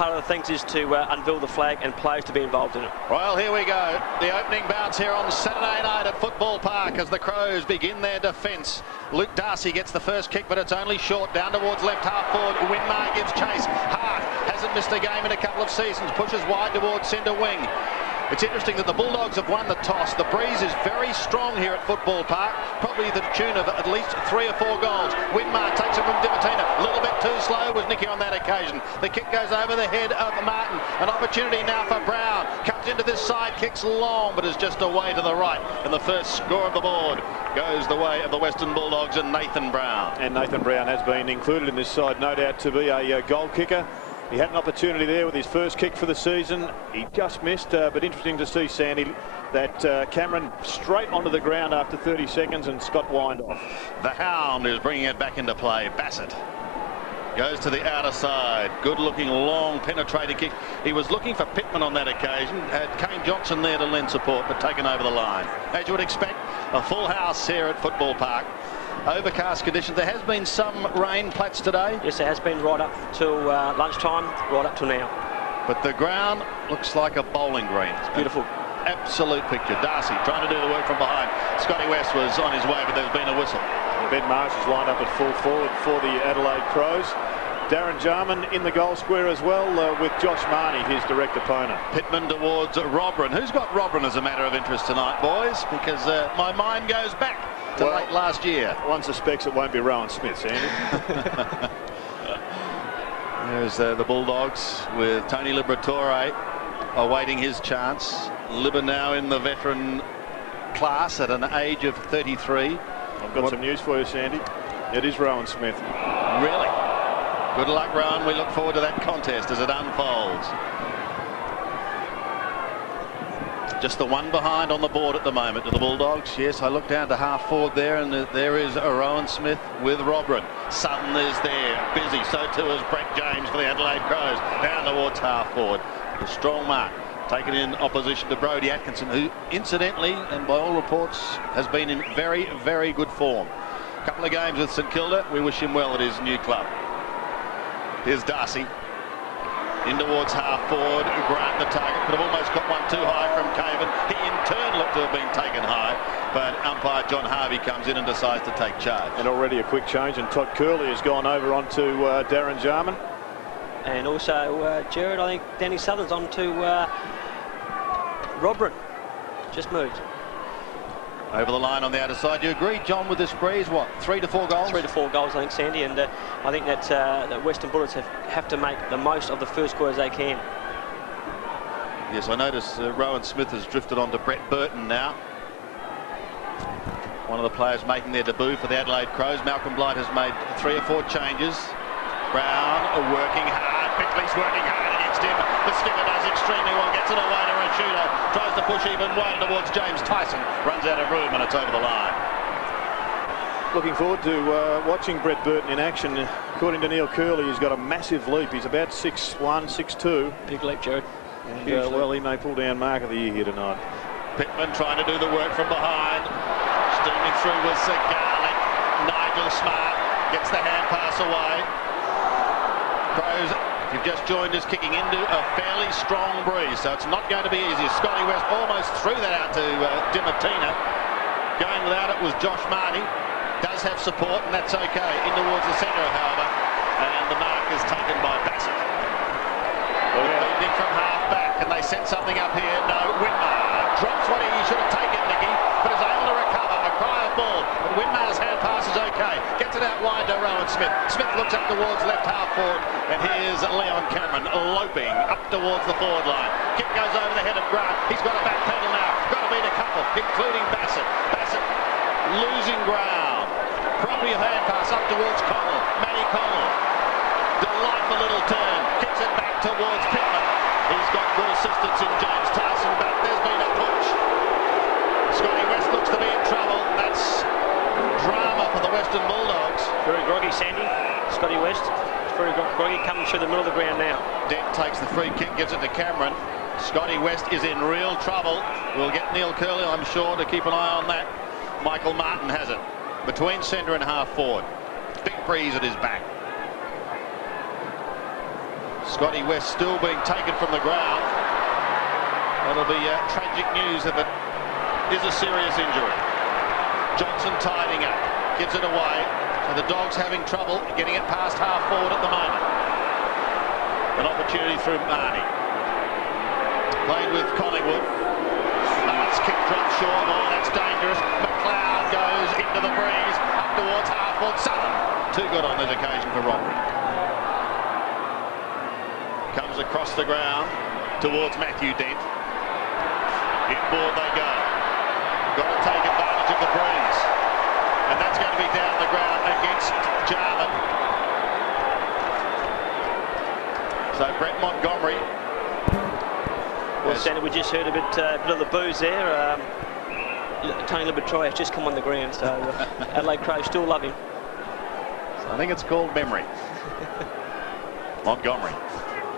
part of the things is to unveil the flag and players to be involved in it. Well, here we go. The opening bounce here on Saturday night at Football Park as the Crows begin their defence. Luke Darcy gets the first kick, but it's only short. Down towards left half forward. Winmar gives chase. Hart hasn't missed a game in a couple of seasons. Pushes wide towards centre wing. It's interesting that the Bulldogs have won the toss. The breeze is very strong here at Football Park, probably the tune of at least 3 or 4 goals. Winmar takes it from Dimatina. A little bit too slow was Nicky on that occasion. The kick goes over the head of Martin. An opportunity now for Brown. Comes into this side, kicks long, but is just away to the right. And the first score of the board goes the way of the Western Bulldogs and Nathan Brown. And Nathan Brown has been included in this side, no doubt, to be a goal kicker. He had an opportunity there with his first kick for the season. He just missed, but interesting to see, Sandy, that Cameron straight onto the ground after 30 seconds and Scott wind off. The Hound is bringing it back into play. Bassett goes to the outer side. Good-looking, long, penetrating kick. He was looking for Pittman on that occasion. Had Kane Johnson there to lend support, but taken over the line. As you would expect, a full house here at Football Park. Overcast conditions. There has been some rain, Platts, today. Yes, there has been right up till lunchtime, right up till now. But the ground looks like a bowling green. It's beautiful. Absolute picture. Darcy trying to do the work from behind. Scotty West was on his way, but there's been a whistle. Ben Marsh is lined up at full forward for the Adelaide Crows. Darren Jarman in the goal square as well, with Josh Marnie, his direct opponent. Pittman towards Robran. Who's got Robran as a matter of interest tonight, boys? Because my mind goes back to late last year. One suspects it won't be Rowan Smith, Sandy. There's the Bulldogs with Tony Liberatore awaiting his chance. Libba now in the veteran class at an age of 33. I've got some news for you, Sandy. It is Rowan Smith. Really? Good luck, Rowan. We look forward to that contest as it unfolds. Just the one behind on the board at the moment to the Bulldogs. Yes, I look down to half forward there, and there is Rowan Smith with Robran. Sutton is there, busy. So too is Brett James for the Adelaide Crows. Down towards half forward. A strong mark. Taken in opposition to Brodie Atkinson, who incidentally, and by all reports, has been in very, very good form. A couple of games with St Kilda. We wish him well at his new club. Here's Darcy. In towards half forward. Grant the target. Could have almost got one too high from Caven. He in turn looked to have been taken high. But umpire John Harvey comes in and decides to take charge. And already a quick change, and Todd Curley has gone over onto Darren Jarman. And also, Jared, I think Danny Southern's on to Robran. Just moved. Over the line on the outer side. You agree, John, with this breeze? What, 3 to 4 goals? 3 to 4 goals, I think, Sandy. And I think that Western Bulldogs have to make the most of the first quarter as they can. Yes, I notice Rowan Smith has drifted on to Brett Burton now. One of the players making their debut for the Adelaide Crows. Malcolm Blight has made 3 or 4 changes. Brown working hard. Pickley's working hard against him. The skipper does extremely well. Gets it away to Rashudo. Tries to push even wider towards James Tyson. Runs out of room and it's over the line. Looking forward to watching Brett Burton in action. According to Neil Curley, he's got a massive leap. He's about 6'1", 6'2". Big leap, Jared. And, well, he may pull down mark of the year here tonight. Pittman trying to do the work from behind. Steaming through with Garlick. Nigel Smart gets the hand pass away. Crows, if you've just joined us, kicking into a fairly strong breeze, so it's not going to be easy. Scotty West almost threw that out to Dimatina. Going without it was Josh Marnie. Does have support, and that's okay. In towards the centre, however, and the mark is taken by Bassett. Bending from half back, and they set something up here. No, Winmar drops what he should have taken, Nicky, but is able to recover. A cry of ball, but Winmar's hand pass is okay. Gets it out wide to Rowan Smith. Smith looks up towards left half forward, and here's Leon Cameron loping up towards the forward line. Kick goes over the head of Grant. He's got a back pedal now. Got to beat a couple, including Bassett. Bassett losing ground. Probably a hand pass up towards Connell. Matty Connell. Delightful little turn. Kicks it back towards Pittman. He's got good assistance in James Tyson, but there's been a push. Scotty West looks to be in trouble. That's drama for the Western Bulldogs. Very groggy, Sandy. Scotty West. It's very groggy coming through the middle of the ground now. Dent takes the free kick, gives it to Cameron. Scotty West is in real trouble. We'll get Neil Curley, I'm sure, to keep an eye on that. Michael Martin has it. Between centre and half forward. Big breeze at his back. Scotty West still being taken from the ground. That'll be tragic news if it is a serious injury. Johnson tidying up, gives it away. So the Dogs having trouble getting it past half forward at the moment. An opportunity through Marnie. Played with Collingwood. It's kick dropped short. Oh, that's dangerous. McLeod goes into the breeze up towards half forward. Southern. Too good on this occasion for Roderick. Comes across the ground towards Matthew Dent. Inboard they go. Got to take advantage of the breeze. And that's going to be down the ground against Jarman. So Brett Montgomery. Well, Sandy, we just heard a bit of the booze there. Tony Libertroy has just come on the ground, so Adelaide Crows still love him. So I think it's called memory. Montgomery.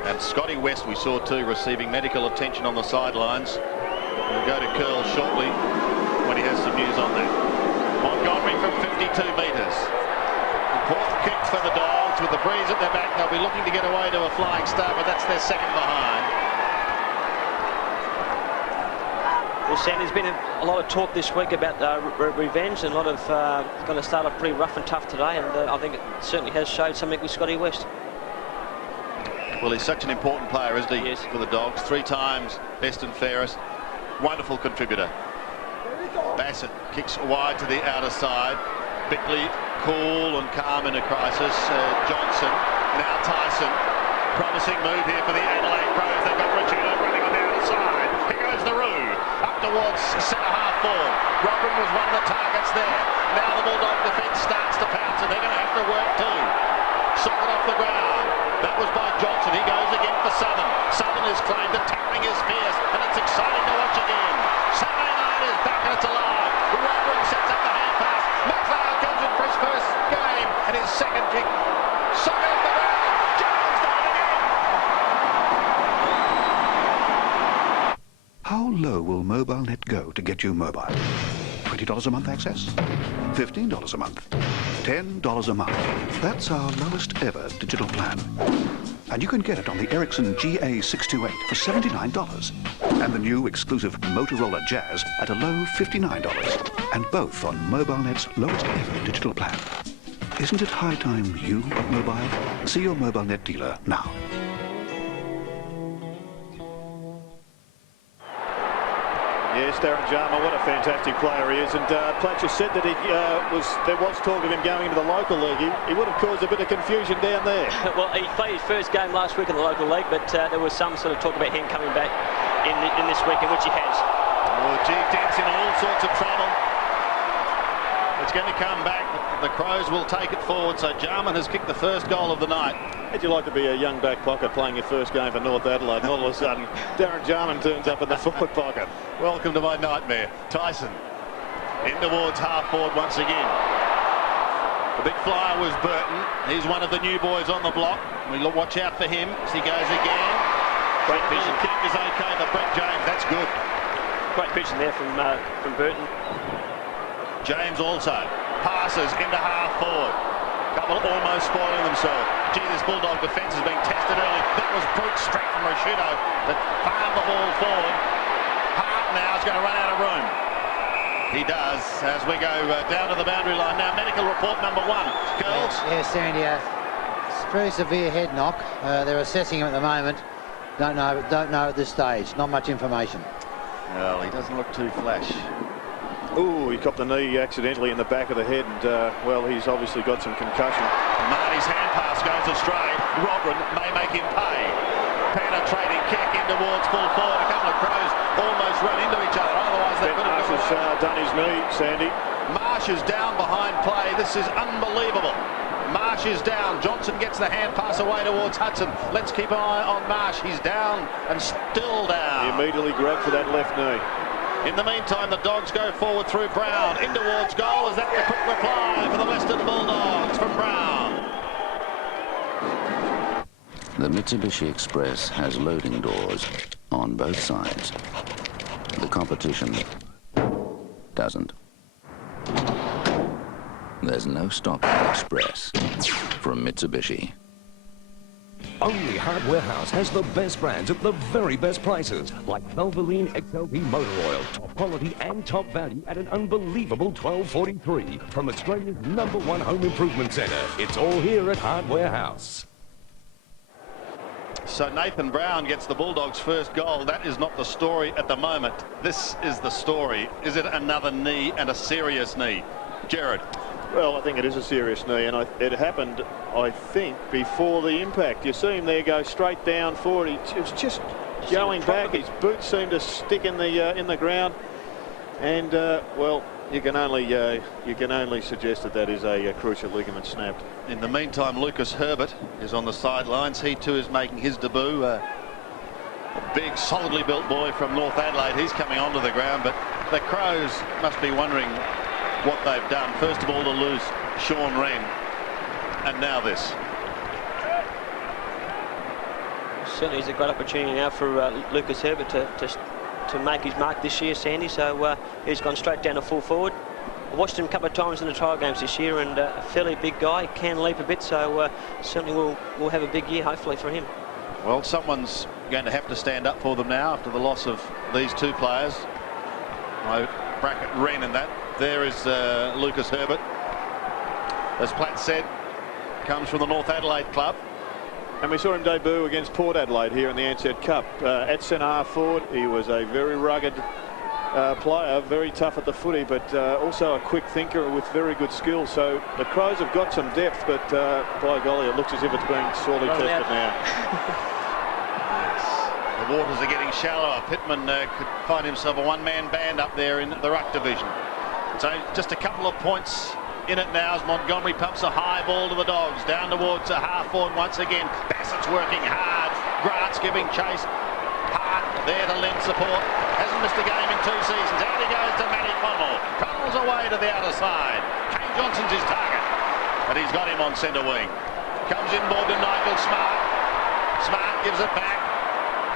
And Scotty West, we saw too, receiving medical attention on the sidelines. We'll go to Curl shortly when he has some news on that. Montgomery from 52 metres. Important kick for the Dogs with the breeze at their back. They'll be looking to get away to a flying start, but that's their second behind. Well, Sam, there's been a lot of talk this week about revenge, and a lot of going to start off pretty rough and tough today, and I think it certainly has showed something with Scotty West. Well, he's such an important player, isn't he, yes, for the Dogs. 3 times best and fairest. Wonderful contributor. Bassett kicks wide to the outer side. Bickley cool and calm in a crisis. Johnson, now Tyson. Promising move here for the Adelaide Crows. They've got Richardo running on the outer side. Here goes the Roo. Up towards centre half forward. Robin was one of the targets there. Now the Bulldog defence starts to pounce, and they're going to have to work too. Socket off the ground. That was by Johnson. He goes again for Southern. Southern is claimed. The tackling is fierce, and it's exciting to watch again. Saturday night is back, and it's alive. Robin sets up the hand pass. McLeod comes in for his first game, and his second kick. Socket off the ground. Jones done it again. How low will MobileNet go to get you mobile? $20 a month access? $15 a month? $10 a month. That's our lowest ever digital plan. And you can get it on the Ericsson GA628 for $79. And the new exclusive Motorola Jazz at a low $59. And both on MobileNet's lowest ever digital plan. Isn't it high time you got mobile? See your MobileNet dealer now. Yes, Darren Jarman, what a fantastic player he is. And Platcher said that there was talk of him going into the local league. He would have caused a bit of confusion down there. Well, he played his first game last week in the local league, but there was some sort of talk about him coming back in this week, in which he has. Oh, gee, Dent's in all sorts of trouble. It's going to come back. The Crows will take it forward. So Jarman has kicked the first goal of the night. How'd you like to be a young back pocket playing your first game for North Adelaide, and all of a sudden Darren Jarman turns up in the forward pocket? Welcome to my nightmare. Tyson in towards half forward once again. The big flyer was Burton. He's one of the new boys on the block. We'll watch out for him as he goes again. Great vision. Kick is okay, but Brett James, that's good. Great vision there from Burton. James also passes into half forward. Couple almost spoiling themselves. Gee, this Bulldog defence is being tested early. That was brute straight from Rashido that farmed the ball forward. Hart now is going to run out of room. He does as we go down to the boundary line. Now medical report number 1. Girls? Yes, Sandy. It's a very severe head knock. They're assessing him at the moment. Don't know at this stage. Not much information. Well, he doesn't look too flash. Ooh, he copped the knee accidentally in the back of the head, and well, he's obviously got some concussion. Marty's hand pass goes astray. Robin may make him pay. Penetrating kick in towards full forward. A couple of Crows almost run into each other. Otherwise, they could have Marsh has done his knee, Sandy. Marsh is down behind play. This is unbelievable. Marsh is down. Johnson gets the hand pass away towards Hudson. Let's keep an eye on Marsh. He's down and still down. He immediately grabbed for that left knee. In the meantime, the Dogs go forward through Brown. In towards goal. Is that the quick reply for the Western Bulldogs from Brown? The Mitsubishi Express has loading doors on both sides. The competition doesn't. There's no stopping Express from Mitsubishi. Only Hardware House has the best brands at the very best prices, like Valvoline XLP motor oil, top quality and top value at an unbelievable $12.43 from Australia's #1 home improvement centre. It's all here at Hardware House. So Nathan Brown gets the Bulldogs' first goal. That is not the story at the moment. This is the story. Is it another knee, and a serious knee? Jared. Well, I think it is a serious knee, and it happened, I think, before the impact. You see him there go straight down forward. He was just going back. His boots seemed to stick in the ground, and well, you can only suggest that is a cruciate ligament snapped. In the meantime, Lucas Herbert is on the sidelines. He too is making his debut. A big, solidly built boy from North Adelaide. He's coming onto the ground, but the Crows must be wondering what they've done. First of all, to lose Sean Wren, and now this. Certainly is a great opportunity now for Lucas Herbert to make his mark this year, Sandy. So he's gone straight down to full forward. I watched him a couple of times in the trial games this year, and a fairly big guy, can leap a bit, so certainly we'll have a big year hopefully for him. Well, someone's going to have to stand up for them now after the loss of these two players. I bracket Wren in that. There is Lucas Herbert. As Platt said, comes from the North Adelaide club. And we saw him debut against Port Adelaide here in the Ansett Cup. At centre forward, he was a very rugged player, very tough at the footy, but also a quick thinker with very good skills. So the Crows have got some depth, but by golly, it looks as if it's being sorely tested now. The waters are getting shallower. Pittman could find himself a one-man band up there in the ruck division. So just a couple of points in it now as Montgomery pumps a high ball to the Dogs. Down towards a half forward once again. Bassett's working hard. Grant's giving chase. Hart there to lend support. Hasn't missed a game in 2 seasons. Out he goes to Matty Connell. Connell's away to the outer side. Kane Johnson's his target, and he's got him on centre wing. Comes inboard to Nigel Smart. Smart gives it back.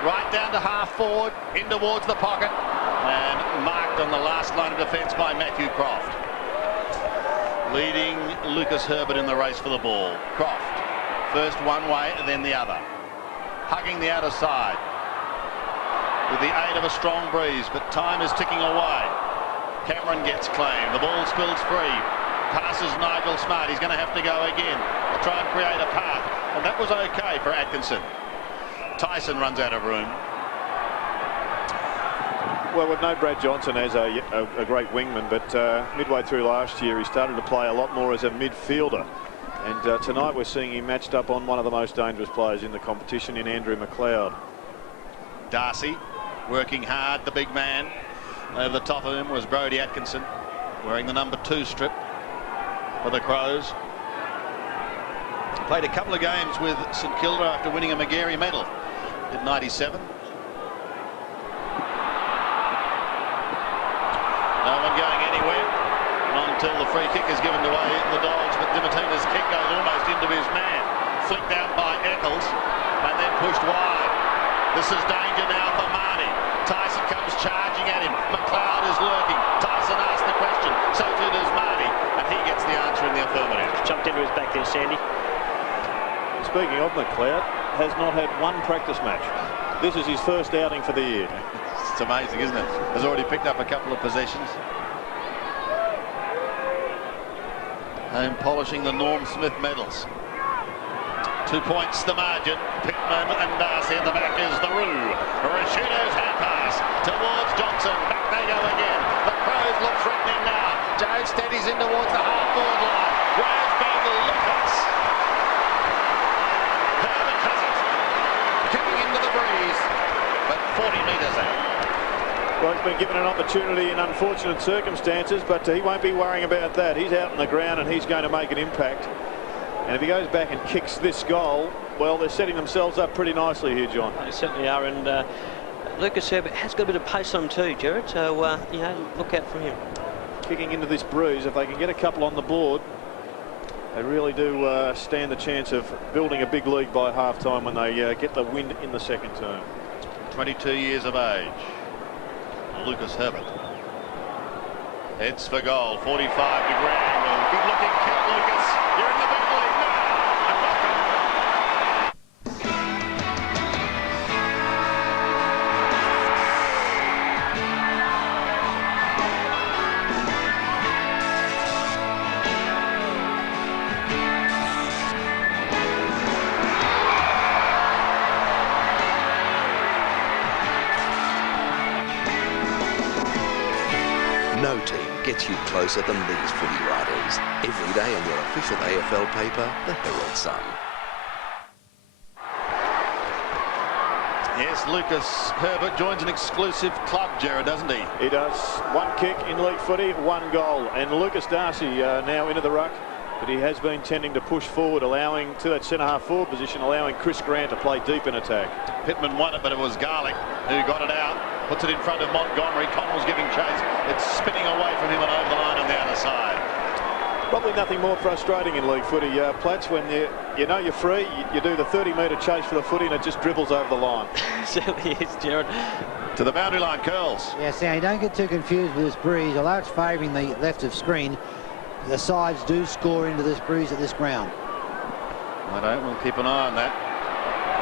Right down to half forward, in towards the pocket, and marked on the last line of defence by Matthew Croft. Leading Lucas Herbert in the race for the ball. Croft, first one way, then the other. Hugging the outer side with the aid of a strong breeze, but time is ticking away. Cameron gets claim. The ball spills free. Passes Nigel Smart. He's going to have to go again to try and create a path, and that was okay for Atkinson. Tyson runs out of room. Well, we've known Brad Johnson as a great wingman, but midway through last year he started to play a lot more as a midfielder, and tonight we're seeing him matched up on one of the most dangerous players in the competition in Andrew McLeod. Darcy working hard, the big man. Over the top of him was Brodie Atkinson, wearing the number 2 strip for the Crows. Played a couple of games with St Kilda after winning a Magarey medal in '97. No one going anywhere, not until the free kick is given away the Dogs, but Dimitina's kick goes almost into his man. Flicked out by Eccles and then pushed wide. This is danger now for Marnie. Tyson comes charging at him. McLeod is lurking. Tyson asks the question, so too does Marnie, and he gets the answer in the affirmative. Jumped into his back there, Sandy. Speaking of McLeod, has not had one practice match. This is his first outing for the year. It's amazing, isn't it? Has already picked up a couple of possessions. Home polishing the Norm Smith medals. 2 points the margin. Pittman and Darcy at the back is the Roo. Rashido's hand pass towards Johnson. Back they go again. The Crows look threatening now. Joe steadies in towards the half-forward line. Roseberg Lucas. Herbert has it. Kicking into the breeze, but 40 metres out. Well, he's been given an opportunity in unfortunate circumstances, but he won't be worrying about that. He's out on the ground and he's going to make an impact. And if he goes back and kicks this goal, well, they're setting themselves up pretty nicely here, John. They certainly are, and Lucas Herbert has got a bit of pace on him too, Jared, so, you know, look out for him. Kicking into this breeze, if they can get a couple on the board, they really do stand the chance of building a big lead by half-time when they get the win in the second term. 22 years of age. Lucas Herbert. Heads for goal, 45-degree angle. Good-looking kick, Lucas. You're in the big league now. no team gets you closer than these footy writers. Every day on your official AFL paper, the Herald Sun. Yes, Lucas Herbert joins an exclusive club, Jared, doesn't he? He does. One kick in league footy, one goal. And Lucas Darcy now into the ruck, but he has been tending to push forward, allowing to that centre-half forward position, allowing Chris Grant to play deep in attack. Pittman won it, but it was Garlick who got it out. Puts it in front of Montgomery. Connell's giving chase. It's spinning away from him and over the line on the other side. Probably nothing more frustrating in league footy, Platts, when you know you're free, you do the 30-metre chase for the footy and it just dribbles over the line. Certainly is, Jared. To the boundary line, curls. Yeah, Sammy, don't get too confused with this breeze. Although it's favouring the left of screen, the sides do score into this breeze at this ground. I don't. We'll keep an eye on that.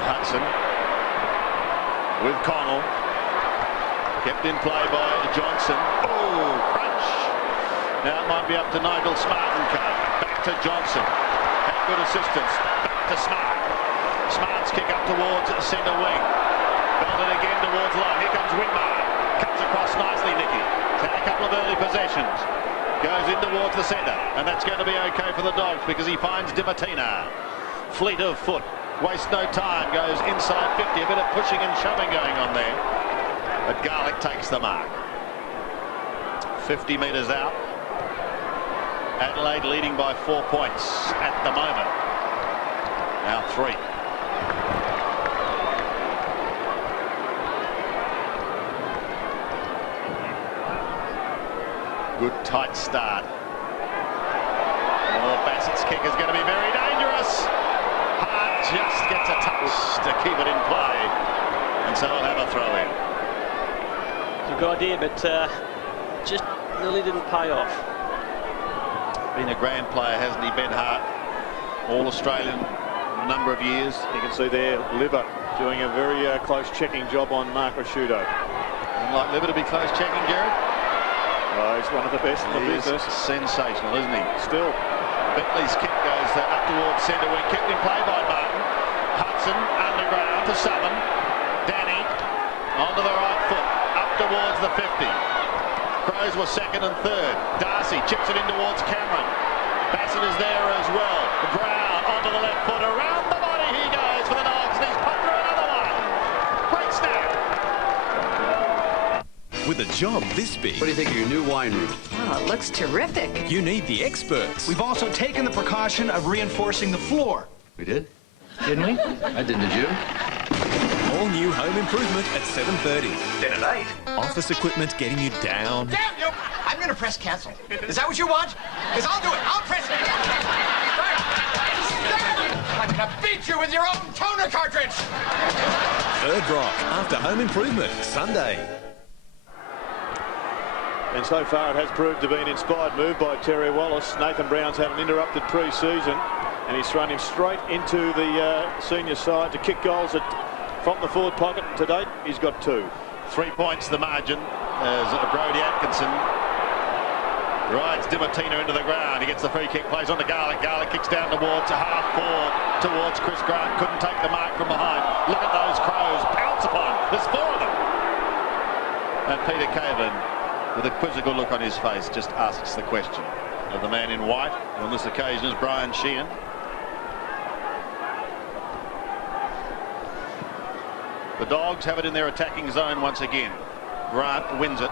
Hudson with Connell. Kept in play by Johnson. Oh, crunch. Now it might be up to Nigel Smart and co. Back to Johnson. Had good assistance. Back to Smart. Smart's kick up towards centre wing. Belted again towards line. Here comes Winmar. Cuts across nicely, Nicky. Had a couple of early possessions. Goes in towards the centre. And that's going to be okay for the Dogs because he finds Dimatina. Fleet of foot. Waste no time. Goes inside 50. A bit of pushing and shoving going on there. But Garlick takes the mark. 50 metres out. Adelaide leading by 4 points at the moment. Now 3. Good tight start. Oh, Bassett's kick is going to be very dangerous. Hart just gets a touch to keep it in play. And so he'll have a throw in. It's a good idea, but just nearly didn't pay off. Been a grand player, hasn't he, Ben Hart? All-Australian a number of years. You can see there Libber doing a very close checking job on Mark Rasciuto. Doesn't like Libber to be close checking, Jared? Oh, he's one of the best in the business. Sensational, isn't he? Still. Bentley's kick goes up towards centre wing. Kept in play by Martin. Hudson underground to Southern. Danny onto the right foot. Up towards the 50. Crows were second and third. Darcy chips it in towards Cameron. Bassett is there as well. Brown onto the left foot. Around the body he goes for the Dogs. And he's put through another one. Great snap. With a job this big, What do you think of your new wine room? Oh, it looks terrific. you need the experts. We've also taken the precaution of reinforcing the floor. We did? Didn't we? I did you? All new home improvement at 7:30. Then at 8. Office equipment getting you down. Damn you! I'm going to press cancel. Is that what you want? Because I'll do it. I'll press it. I'm going to beat you with your own toner cartridge. Third Rock after home improvement Sunday. And so far it has proved to be an inspired move by Terry Wallace. Nathan Brown's had an interrupted pre-season and he's thrown him straight into the senior side to kick goals from the forward pocket. To date, he's got 2. 3 points the margin as Brody Atkinson rides Dimatina into the ground. He gets the free kick, plays on to Garlick. Garlick kicks down towards a half forward towards Chris Grant. Couldn't take the mark from behind. Look at those Crows. Pounce upon. There's 4 of them. And Peter Cavan, with a quizzical look on his face, just asks the question of the man in white. On this occasion is Brian Sheehan. The Dogs have it in their attacking zone once again. Grant wins it.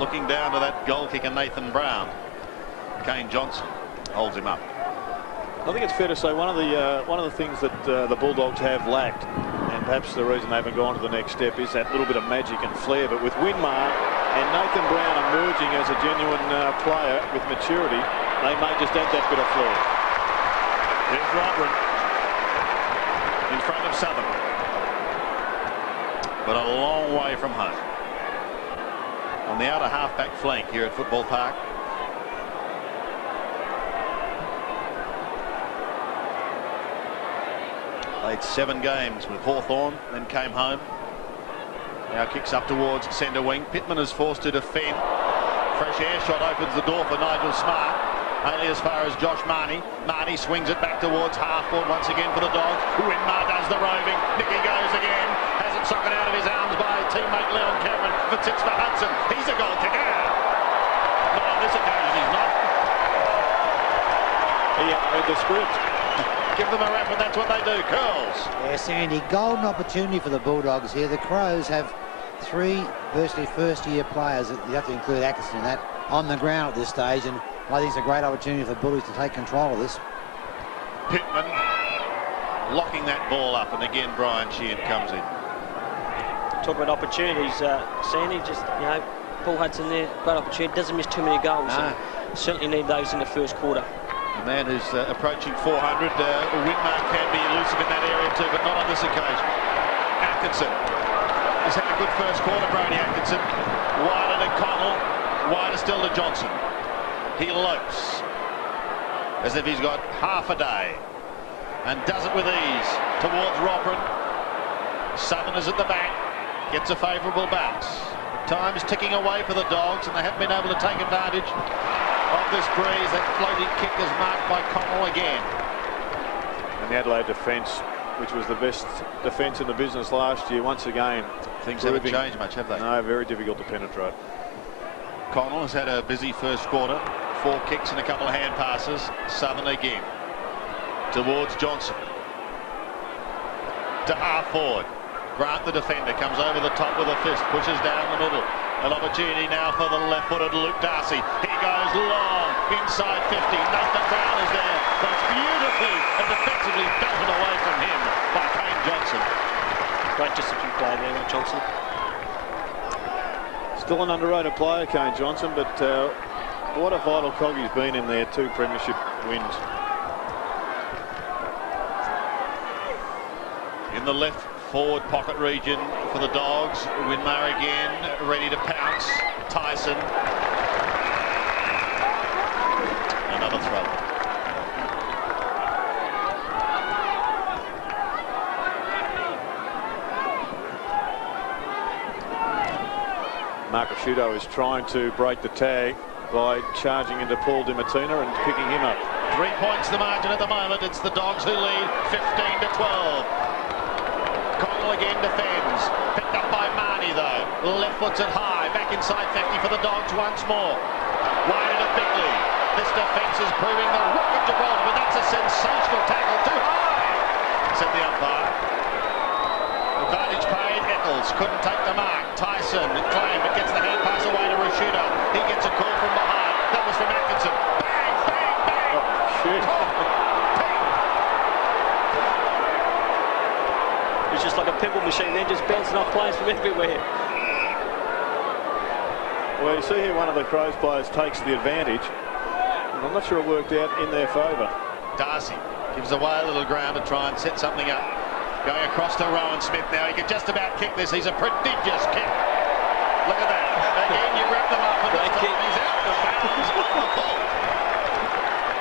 Looking down to that goal kicker Nathan Brown. Kane Johnson holds him up. I think it's fair to say one of the things that the Bulldogs have lacked, and perhaps the reason they haven't gone to the next step, is that little bit of magic and flair. But with Winmar and Nathan Brown emerging as a genuine player with maturity, they may just add that bit of flair. Here's Rodman in front of Southern, but a long way from home. On the outer half-back flank here at Football Park. Played 7 games with Hawthorn, then came home. Now kicks up towards centre wing. Pittman is forced to defend. Fresh air shot opens the door for Nigel Smart. Only as far as Josh Marnie. Marnie swings it back towards half-forward once again for the Dogs. Winmar does the roving. Nicky goes again. Has it socked out of his arms by teammate Leon Cameron. But sits for Hudson. He's a goal kicker. the script. Give them a rap and that's what they do. Curls. Yes, Andy, golden opportunity for the Bulldogs here. The Crows have 3 virtually first-year players, you have to include Atkinson in that, on the ground at this stage, and I think it's a great opportunity for Bullies to take control of this. Pittman locking that ball up, and again Brian Sheehan comes in. Talk about opportunities, Sandy, just, you know, Paul Hudson there, great opportunity, doesn't miss too many goals. No. Certainly need those in the first quarter. The man who's approaching 400, Whitmark can be elusive in that area too, but not on this occasion. Atkinson has had a good first quarter, Brody Atkinson. Wider to Connell, wider still to Johnson. He lopes as if he's got half a day and does it with ease towards Robrin. Southern is at the back, gets a favourable bounce. Time is ticking away for the Dogs, and they haven't been able to take advantage of this breeze. That floating kick is marked by Connell again. And the Adelaide defence, which was the best defence in the business last year, once again. Things haven't changed much, have they? No, very difficult to penetrate. Connell has had a busy first quarter. 4 kicks and a couple of hand passes. Southern again. Towards Johnson. To half forward. Grant, the defender, comes over the top with a fist, pushes down the middle. An opportunity now for the left-footed Luke Darcy. He goes long, inside 50. Nathan Brown is there, but it's beautifully and defensively belted away from him by Kane Johnson. Great discipline play there by Johnson. Still an underrated player, Kane Johnson, but what a vital cog he's been in their 2 premiership wins. In the left forward pocket region for the Dogs, Winmar again, ready to pounce. Tyson. Another throw. Mark Rashudo is trying to break the tag by charging into Paul Di Martino and picking him up. 3 points the margin at the moment. It's the Dogs who lead 15-12. Connell again defends. Picked up by Marnie though. Left foot's it high. Back inside 50 for the Dogs once more. Wide to Bickley. This defence is proving the rock of Gibraltar, but that's a sensational tackle. Too high, said the umpire. Advantage paid. Eccles couldn't take the mark. Tyson claimed, but gets the hand pass away to Rashudo. He gets a call from behind. That was from Atkinson. Bang, bang, bang. Oh, shit. It's just like a pinball machine there, just bouncing off players from everywhere. Well, you see here one of the Crows players takes the advantage. And I'm not sure it worked out in their favour. Darcy gives away a little ground to try and set something up. Going across to Rowan Smith now. He could just about kick this. He's a prodigious kick. Look at that. Again, you wrap them up and this time he's out of bounds on the ball.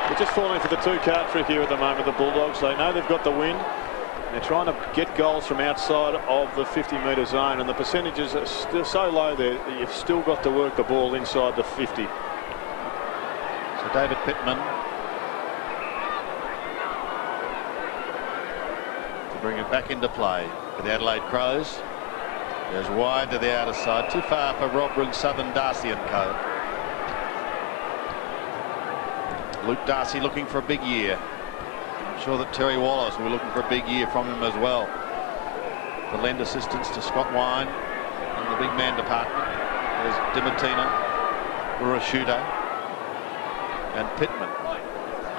They're just falling for the 2-card trick here at the moment, the Bulldogs. They know they've got the win. They're trying to get goals from outside of the 50-metre zone, and the percentages are still so low there that you've still got to work the ball inside the 50. So David Pittman to bring it back into play for the Adelaide Crows. Goes wide to the outer side, too far for Robrin, Southern, Darcy and co. Luke Darcy looking for a big year. I'm sure that Terry Wallace will be looking for a big year from him as well. To lend assistance to Scott Wine in the big man department. There's Di Martino, Rashudo and Pittman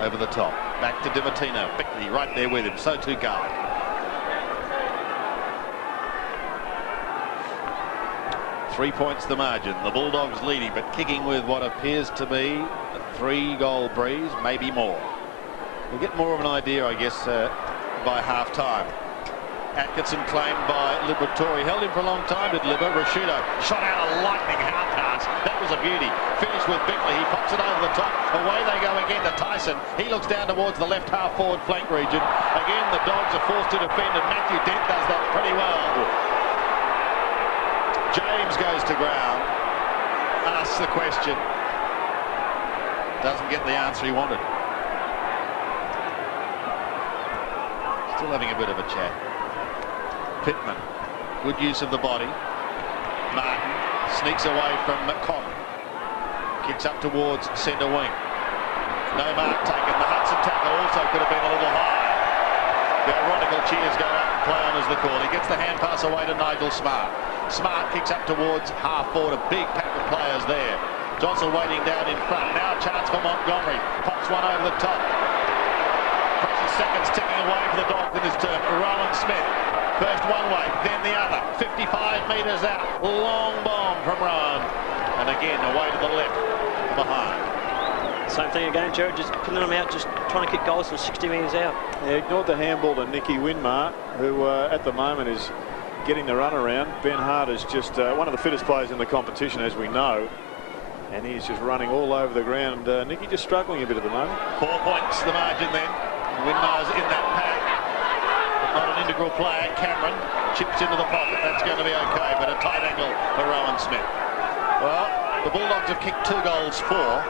over the top. Back to Di Martino. Bickley right there with him. So too Garlick. Three points the margin. The Bulldogs leading, but kicking with what appears to be a 3-goal breeze, maybe more. We'll get more of an idea, I guess, by half-time. Atkinson claimed by Liberatore. Held him for a long time, did Libba. Rashudo shot out a lightning hand pass. That was a beauty. Finished with Bickley. He pops it over the top. Away they go again to Tyson. He looks down towards the left half-forward flank region. Again, the Dogs are forced to defend, and Matthew Dent does that pretty well. James goes to ground. Asks the question. Doesn't get the answer he wanted. Still having a bit of a chat. Pittman, good use of the body. Martin sneaks away from Connell. Kicks up towards centre wing. No mark taken. The Hudson tackle also could have been a little high. The ironical cheers go out and play on as the call. He gets the hand pass away to Nigel Smart. Smart kicks up towards half forward. A big pack of players there. Johnson waiting down in front. Now a chance for Montgomery. Pops one over the top. Precious seconds ticking away for the Dogs in his turn. Rowan Smith. First one way, then the other. 55 metres out. Long bomb from Rowan. And again, away to the left, behind. Same thing again, Jared, just pinning them out, just trying to kick goals from 60 metres out. Yeah, ignored the handball to Nicky Winmar, who at the moment is getting the run around. Ben Hart is just one of the fittest players in the competition, as we know. And he's just running all over the ground. Nicky just struggling a bit at the moment. 4 points the margin then. Winmar's in that pack. But not an integral player. Cameron chips into the pocket. That's going to be okay, but a tight angle for Rowan Smith. Well, the Bulldogs have kicked 2 goals for.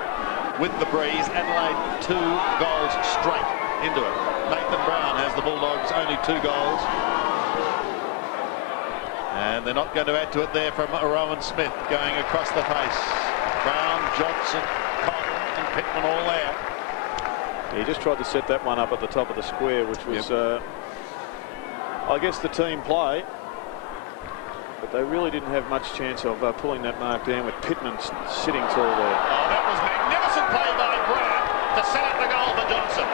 With the breeze, Adelaide 2 goals straight into it. Nathan Brown has the Bulldogs only 2 goals. And they're not going to add to it there from Rowan Smith going across the face. Brown, Johnson, Cotton and Pittman all there. He just tried to set that one up at the top of the square, which was, I guess, the team play. But they really didn't have much chance of pulling that mark down with Pittman sitting tall there. Oh, that was magnificent play by Brown to set up the goal for Johnson.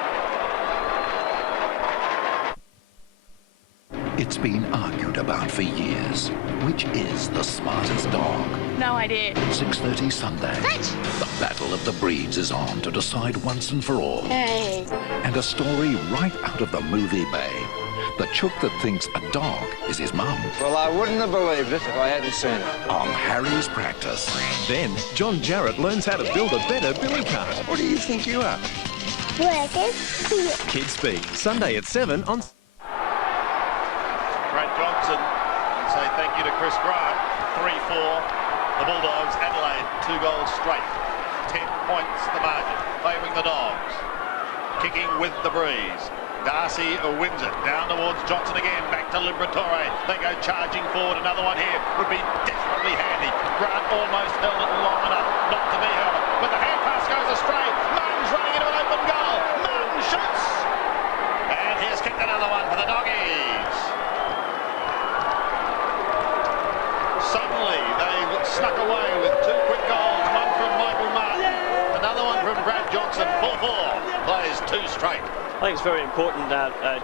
It's been argued about for years. Which is the smartest dog? No idea. 6:30 Sunday. The battle of the breeds is on to decide once and for all. Hey. And a story right out of the movie Bay. The chook that thinks a dog is his mum. Well, I wouldn't have believed it if I hadn't seen it. On Harry's Practice. Then, John Jarrett learns how to build a better billy cart. What do you think you are? Kids Speak, Sunday at 7 on... Brad Johnson, and say thank you to Chris Grant. 3-4. The Bulldogs, Adelaide, 2 goals straight. 10 points the margin, favouring the Dogs. Kicking with the breeze. Darcy wins it. Down towards Johnson again. Back to Liberatore. They go charging forward. Another one here would be desperately handy. Grant almost held it long enough not to be held. But the hand pass goes astray. Martin's running into an open goal. Martin shoots. And here's kicked another one for the Doggies. Suddenly they snuck away with 2 quick goals. One from Michael Martin. Another one from Brad Johnson. 4-4. Plays 2 straight. I think it's very important,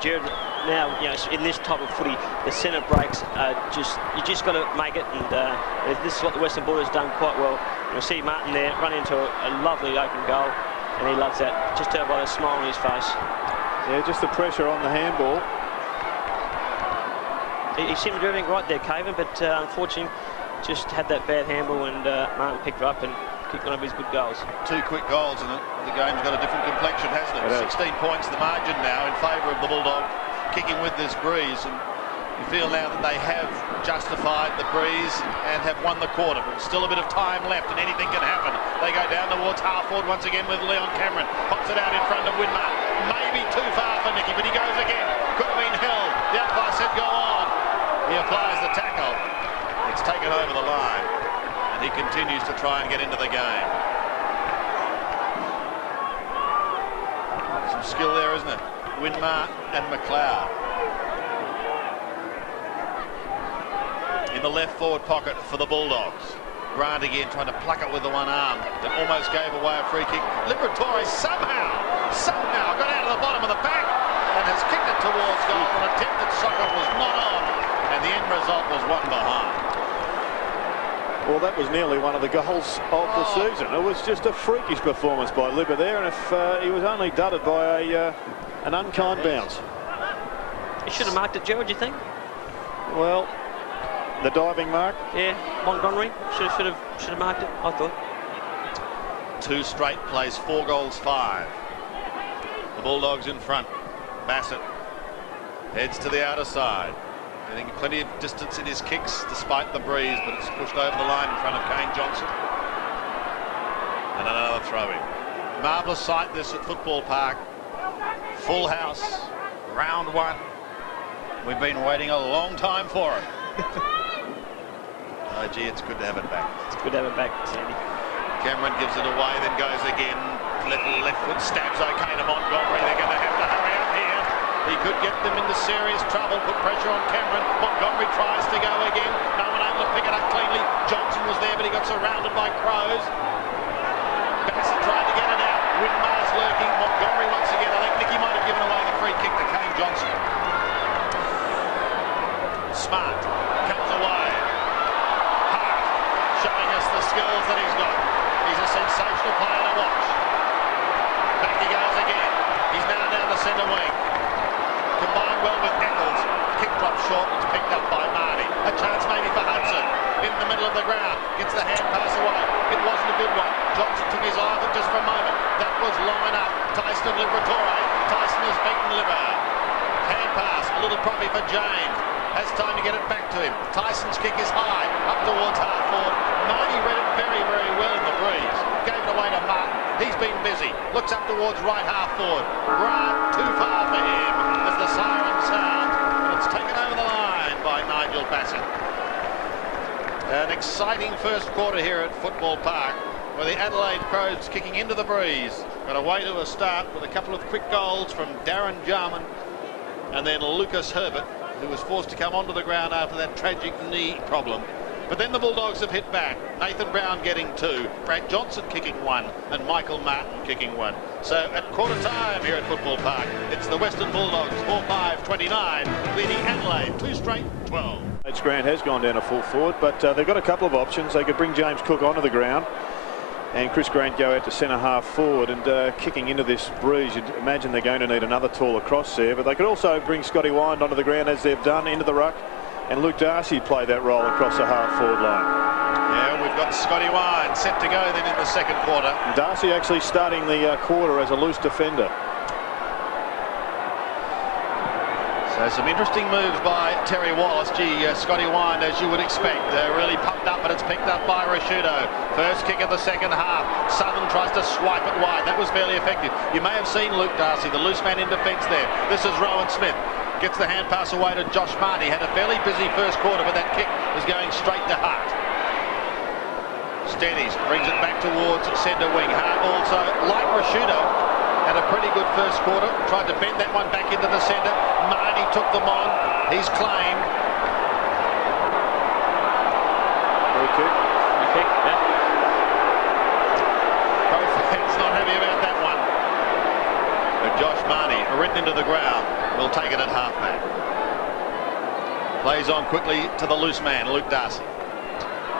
Jared. Now, you know, in this type of footy, the centre breaks you just got to make it, and this is what the Western Bulldogs done quite well. You'll see Martin there run into a lovely open goal, and he loves that. Just tell by the smile on his face. Yeah, just the pressure on the handball. He seemed to do everything right there, Caven, but unfortunately, just had that bad handball, and Martin picked her up and kicked one of his good goals. 2 quick goals, and the game's got a different complexion, hasn't it? 16 points the margin now in favour of the Bulldog, kicking with this breeze, and you feel now that they have justified the breeze and have won the quarter, but still a bit of time left and anything can happen. They go down towards half forward once again with Leon Cameron, pops it out in front of Winmar. Maybe too far for Nicky, but he goes again. Could have been held. The umpire said go on. He applies the tackle. It's taken over the line. He continues to try and get into the game. Some skill there, isn't it? Winmar and McLeod. In the left forward pocket for the Bulldogs. Grant again trying to pluck it with the one arm. That almost gave away a free kick. Liberatore somehow got out of the bottom of the pack and has kicked it towards goal. An attempted socket was not on, and the end result was 1 behind. Well, that was nearly one of the goals of the season. It was just a freakish performance by Libba there, and if he was only dudded by an unkind bounce. He should have marked it, Gerald, do you think? Well, the diving mark. Yeah, Montgomery should have marked it, I thought. 2 straight plays 4 goals 5. The Bulldogs in front. Bassett heads to the outer side. I think plenty of distance in his kicks despite the breeze, but it's pushed over the line in front of Kane Johnson. And another throw-in. Marvellous sight this at Football Park. Full house, round 1. We've been waiting a long time for it. Oh gee, it's good to have it back. It's good to have it back, Sandy. Cameron gives it away, then goes again. Little left foot stabs okay to Montgomery. They're going to have to hurry up here. He could get them into serious trouble, put pressure on Cameron. Montgomery tries to go again. No one able to pick it up cleanly. Johnson was there, but he got surrounded by Crows. Bassett tried to get it out. Winmar's lurking. Montgomery once again. I think Nicky might have given away the free kick to Kane Johnson. Smart comes away. Hart showing us the skills that he's got. He's a sensational player to watch. Back he goes again. He's now down the centre wing. Combined well with Eccles. Kick drop short. It's picked up by Marty. A chance maybe for Hudson. In the middle of the ground. Gets the hand pass away. It wasn't a good one. Johnson took his eye off it just for a moment. That was long enough. Tyson Liberatore. Tyson has beaten Liver. Hand pass. A little proppy for James. Has time to get it back to him. Tyson's kick is high. Up towards half forward. Marty read it very, very well in the breeze. Gave it away to Martin. He's been busy. Looks up towards right half forward. Grant too far for him as the siren sounds. And it's taken over the line by Nigel Bassett. An exciting first quarter here at Football Park, where the Adelaide Crows kicking into the breeze. Got away to a start with a couple of quick goals from Darren Jarman and then Lucas Herbert, who was forced to come onto the ground after that tragic knee problem. But then the Bulldogs have hit back. Nathan Brown getting 2, Brad Johnson kicking 1, and Michael Martin kicking 1. So at quarter time here at Football Park, it's the Western Bulldogs 4-5-29, leading Adelaide 2 straight 12. Grant has gone down a full forward, but they've got a couple of options. They could bring James Cook onto the ground and Chris Grant go out to centre half forward, and kicking into this breeze, you'd imagine they're going to need another tall across there. But they could also bring Scotty Wind onto the ground, as they've done, into the ruck, and Luke Darcy play that role across the half forward line. Yeah, we've got Scotty Wind set to go then in the second quarter. Darcy actually starting the quarter as a loose defender. So some interesting moves by Terry Wallace. Gee, Scotty Wind, as you would expect, really pumped up, but it's picked up by Rashudo. First kick of the second half. Southern tries to swipe it wide. That was fairly effective. You may have seen Luke Darcy, the loose man in defence there. This is Rowan Smith. Gets the hand pass away to Josh Marty. Had a fairly busy first quarter, but that kick was going straight to Hart. Steadies, brings it back towards centre wing. Hart also, like Rashudo, had a pretty good first quarter. Tried to bend that one back into the centre. Marty took them on. He's claimed. Free kick. Free kick, yeah. Both fans not happy about that one. But Josh Marty, written into the ground, will take it at halfback. Plays on quickly to the loose man, Luke Darcy.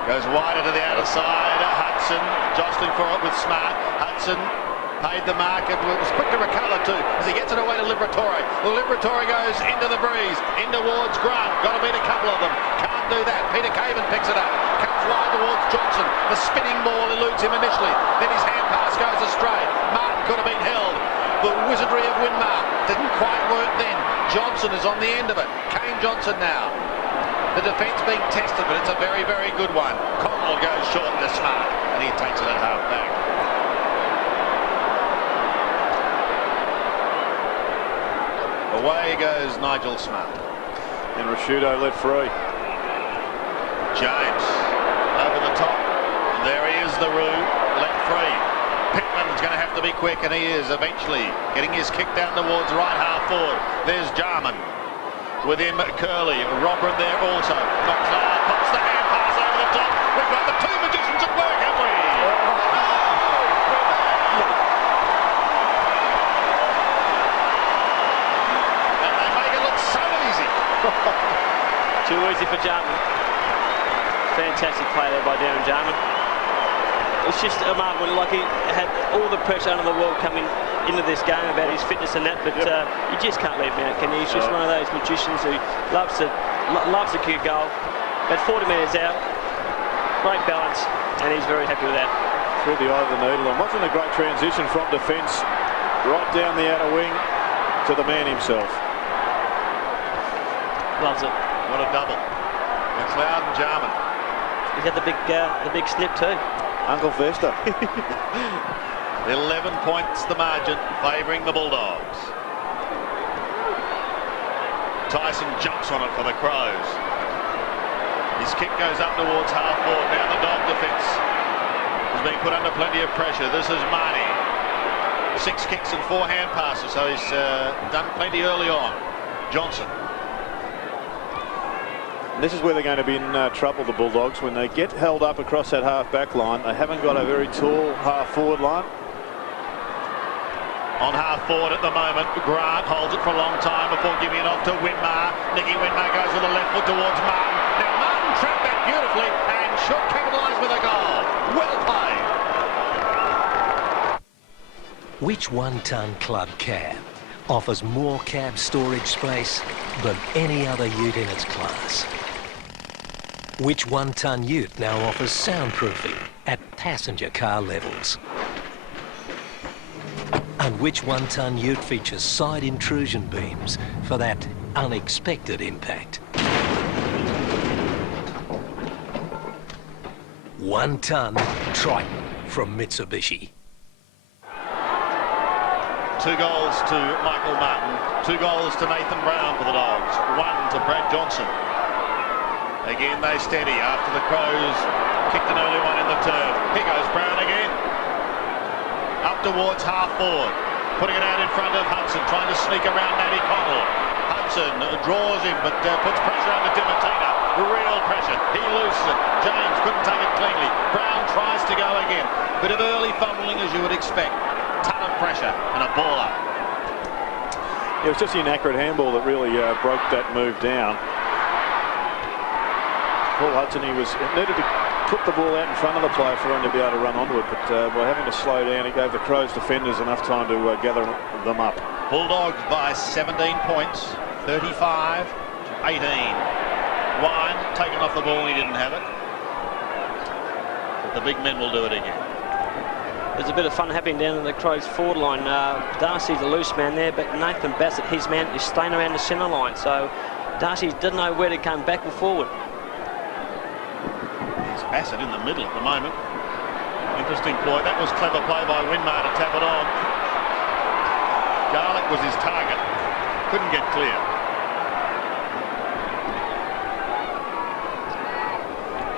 Goes wider to the outer side. Hudson jostling for it with Smart. Hudson paid the mark and was quick to recover too as he gets it away to Liberatore. Liberatore goes into the breeze, in towards Grant. Got to beat a couple of them. Can't do that. Peter Caven picks it up. Comes wide towards Johnson. The spinning ball eludes him initially. Then his hand pass goes astray. Martin could have been held. The wizardry of Winmar didn't quite work then. Johnson is on the end of it. Kane Johnson now. The defence being tested, but it's a very, very good one. Connell goes short to Smart, and he takes it at half back. Away goes Nigel Smart. And Rashudo led free. James over the top. There he is, the Roo, let free. Pittman's going to have to be quick, and he is eventually getting his kick down towards right half forward. There's Jarman. With him, Curley. Robert there also. Knocks out, pops the hand pass over the top. We've got the two magicians at work, haven't we? And they make it look so easy. Too easy for Jarman. Fantastic play there by Darren Jarman. It's just a moment, like he had all the pressure under the world coming into this game about his fitness and that, but you just can't leave him out, can you? He's just one of those magicians who loves to kick a goal. About 40 metres out, great balance, and he's very happy with that. Through the eye of the needle, and wasn't a great transition from defence right down the outer wing to the man himself. Loves it. What a double. McLeod and Jarman. He's got the big snip too. Uncle Fester. 11 points the margin, favouring the Bulldogs. Tyson jumps on it for the Crows. His kick goes up towards half forward. Now the Dog defence has been put under plenty of pressure. This is Marty. 6 kicks and 4 hand passes, so he's done plenty early on. Johnson. And this is where they're going to be in trouble, the Bulldogs, when they get held up across that half-back line. They haven't got a very tall half-forward line. On half-forward at the moment, Grant holds it for a long time before giving it off to Winmar. Nicky Winmar goes with the left foot towards Martin. Now Martin trapped that beautifully and should capitalise with a goal. Well played. Which one-ton club cab offers more cab storage space than any other ute in ute class? Which one-ton ute now offers soundproofing at passenger car levels? And which one-ton ute features side intrusion beams for that unexpected impact? One-ton Triton from Mitsubishi. 2 goals to Michael Martin, 2 goals to Nathan Brown for the Dogs, 1 to Brad Johnson. Again they steady after the Crows kicked an early one in the turn. Here goes Brown again. Up towards half-forward, putting it out in front of Hudson, trying to sneak around Matty Connell. Hudson draws him, but puts pressure on the Dimatina. Real pressure. He loses it. James couldn't take it cleanly. Brown tries to go again. Bit of early fumbling, as you would expect. Ton of pressure and a ball up. It was just the inaccurate handball that really broke that move down. Paul Hudson, he needed to put the ball out in front of the player for him to be able to run onto it, but by having to slow down, he gave the Crows defenders enough time to gather them up. Bulldogs by 17 points, 35 to 18. Wine taken off the ball, he didn't have it. But the big men will do it again. There's a bit of fun happening down in the Crows forward line. Darcy's a loose man there, but Nathan Bassett, his man, is staying around the centre line. So Darcy didn't know where to come back or forward. There's Bassett in the middle at the moment. Interesting ploy. That was clever play by Winmar to tap it on. Garlick was his target. Couldn't get clear.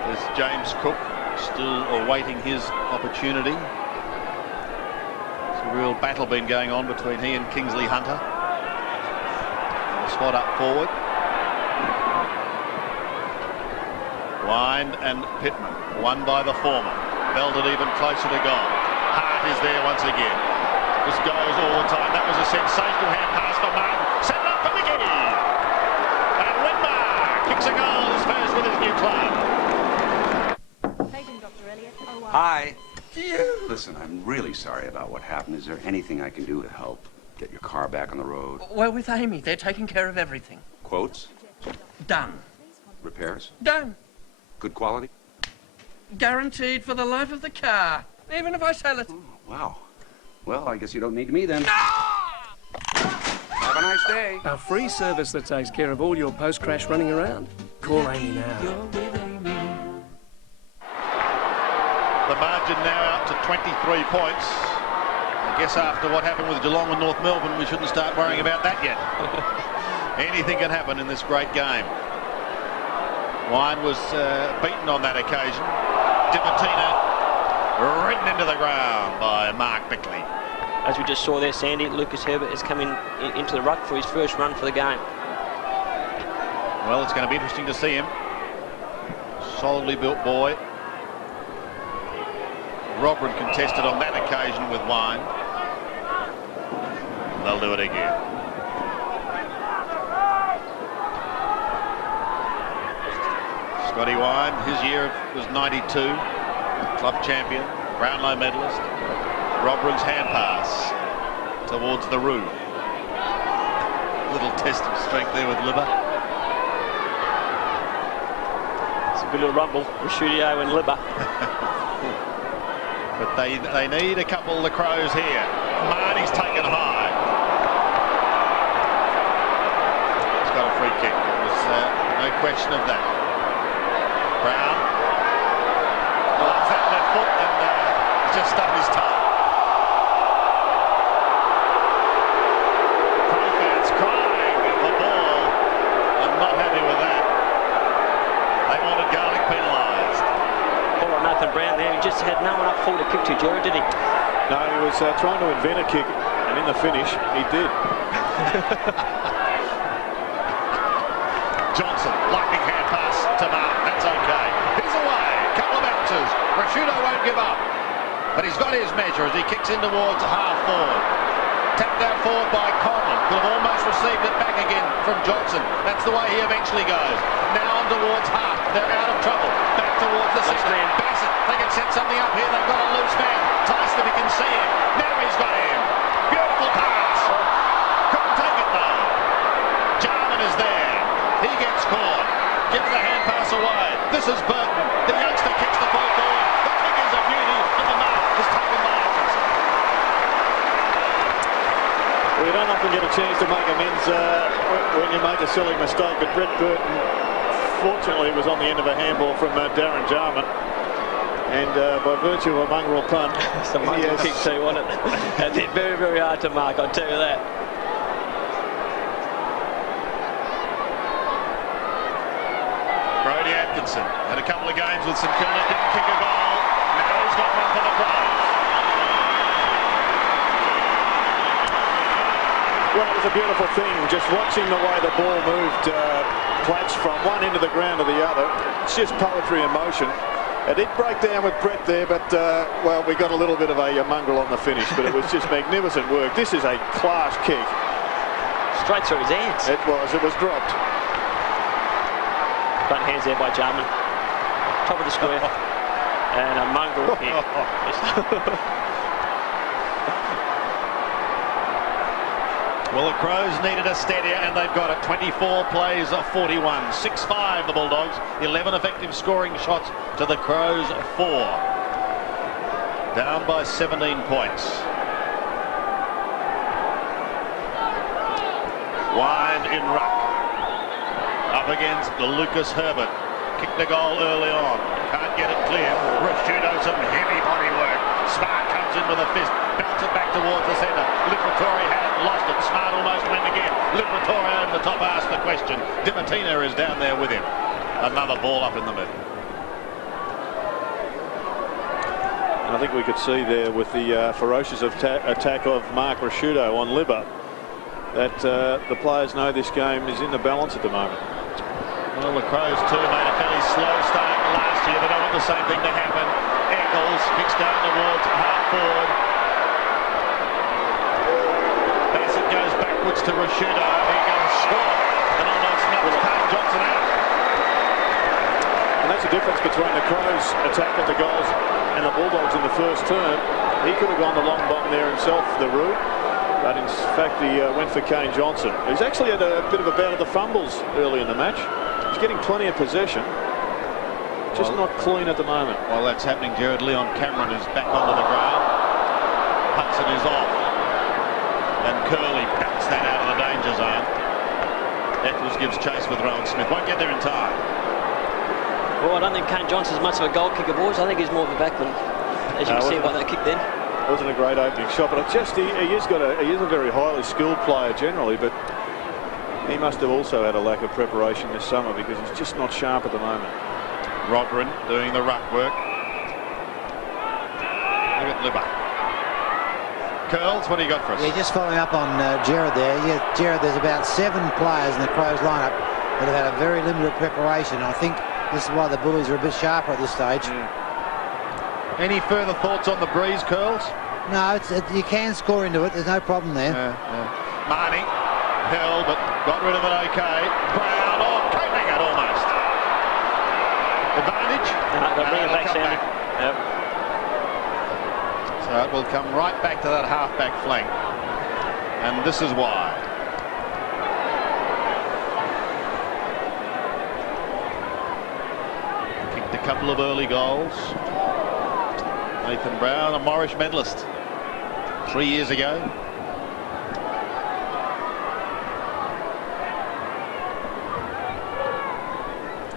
There's James Cook still awaiting his opportunity. A real battle been going on between he and Kingsley Hunter. The spot up forward. Wine and Pittman, won by the former. Belted even closer to goal. Hart is there once again. Just goes all the time. That was a sensational hand pass for Martin. Set it up for Mickey. And Winmar kicks a goal, his first with his new club. Hi. Listen, I'm really sorry about what happened. Is there anything I can do to help get your car back on the road? Well, with Amy, they're taking care of everything. Quotes? Done. Repairs? Done. Good quality? Guaranteed for the life of the car, even if I sell it. Oh, wow. Well, I guess you don't need me then. Have a nice day. A free service that takes care of all your post-crash running around. Call Amy now. The margin now out to 23 points. I guess after what happened with Geelong and North Melbourne, we shouldn't start worrying about that yet. Anything can happen in this great game. Wine was beaten on that occasion. Dimatina ridden into the ground by Mark Bickley. As we just saw there, Sandy, Lucas Herbert is coming into the ruck for his first run for the game. Well, it's going to be interesting to see him. Solidly built boy. Robert contested on that occasion with Wine. They'll do it again. Scotty Wine, his year was 92, club champion, Brownlow medalist. Roberin's hand pass towards the Roo. Little test of strength there with Libba. It's a good little rumble with Studio and Libba. But they need a couple of the Crows here. Marty's taken high. He's got a free kick. There was no question of that. Brown loves that left foot and just stuck his toe. Crow fans crying at the ball. I'm not happy with that. They wanted Garlick penalised. Nathan Brown there, he just had no one up forward to kick to, Jared, did he? No, he was trying to invent a kick, and in the finish, he did. Johnson, lightning hand pass to Mark. That's okay. He's away. Couple of bounces. Rashudo won't give up. But he's got his measure as he kicks in towards half forward. Tapped out forward by Conlon. Could have almost received it back again from Johnson. That's the way he eventually goes. Now on towards half. They're out of trouble. Back towards the centre. Bassett. They can set something up here. They've got a loose man. Tyson, if he can see him. Now he's got him. Beautiful pass. Couldn't take it though. Jarman is there. He gets caught. Gives the hand pass away. This is Burton. The youngster kicks the ball forward. The kick is a beauty, and the mark is taken by Atkinson. Well, you don't often get a chance to make amends when you make a silly mistake, but Brett Burton, fortunately, was on the end of a handball from Darren Jarman. And by virtue of a mongrel punt, it's a mongrel kick too, wasn't it? And it's very, very hard to mark, I'll tell you that. Brody Atkinson had a couple of games with St Kilda, didn't kick a goal. Now he's got one for the Crows. Well, it was a beautiful thing, just watching the way the ball moved Platts from one end of the ground to the other. It's just poetry in motion. It did break down with Brett there, but, well, we got a little bit of a mongrel on the finish, but it was just magnificent work. This is a class kick. Straight through his hands. It was dropped. Front hands there by Jarman. Top of the square. And a mongrel kick. Well, the Crows needed a steadier, and they've got it. 24 plays of 41. 6-5 the Bulldogs. 11 effective scoring shots to the Crows 4. Down by 17 points. Wind in ruck. Up against Lucas Herbert. Kicked the goal early on. Can't get it clear. Rashudo, some heavy body work. Smart comes in with a fist. Belts it back towards the centre. Liberatore had it, lost it. Smart almost went again. Liberatore over the top asked the question. Dimatina is down there with him. Another ball up in the middle. And I think we could see there with the ferocious attack of Mark Rashudo on Libba that the players know this game is in the balance at the moment. Well, the Crows too made a fairly slow start last year. They don't want the same thing to happen. Eccles kicks down towards half forward. Bassett goes backwards to Rashudo. He goes short and almost knocks Kane Johnson out. And that's the difference between the Crows' attack at the goals and the Bulldogs in the first term. He could have gone the long bomb there himself, the route. But in fact, he went for Kane Johnson. He's actually had a bit of a bout of the fumbles early in the match. He's getting plenty of possession. Just not clean at the moment. While that's happening, Jared Leon Cameron is back onto the ground. Hudson is off. And Curley bats that out of the danger zone. Eccles gives chase with Rowan Smith. Won't get there in time. Well, I don't think Kane Johnson's much of a goal kicker, boys. I think he's more of a backman, as you can see by that kick then. Wasn't a great opening shot, but it's just he is a very highly skilled player generally, but he must have also had a lack of preparation this summer because he's just not sharp at the moment. Rodrin doing the ruck work. Look at Libba. Curls, what do you got for us? Yeah, just following up on Gerard there. Yeah, Gerard, there's about 7 players in the Crows lineup that have had a very limited preparation. I think this is why the Bullies are a bit sharper at this stage. Any further thoughts on the breeze, Curls? No, you can score into it. There's no problem there. Marnie held, but got rid of it okay. Brown, coping it almost. Advantage? They'll bring it back, Sandy. Yep. So it will come right back to that half-back flank. And this is why. Kicked a couple of early goals. Nathan Brown, a Morris medalist 3 years ago.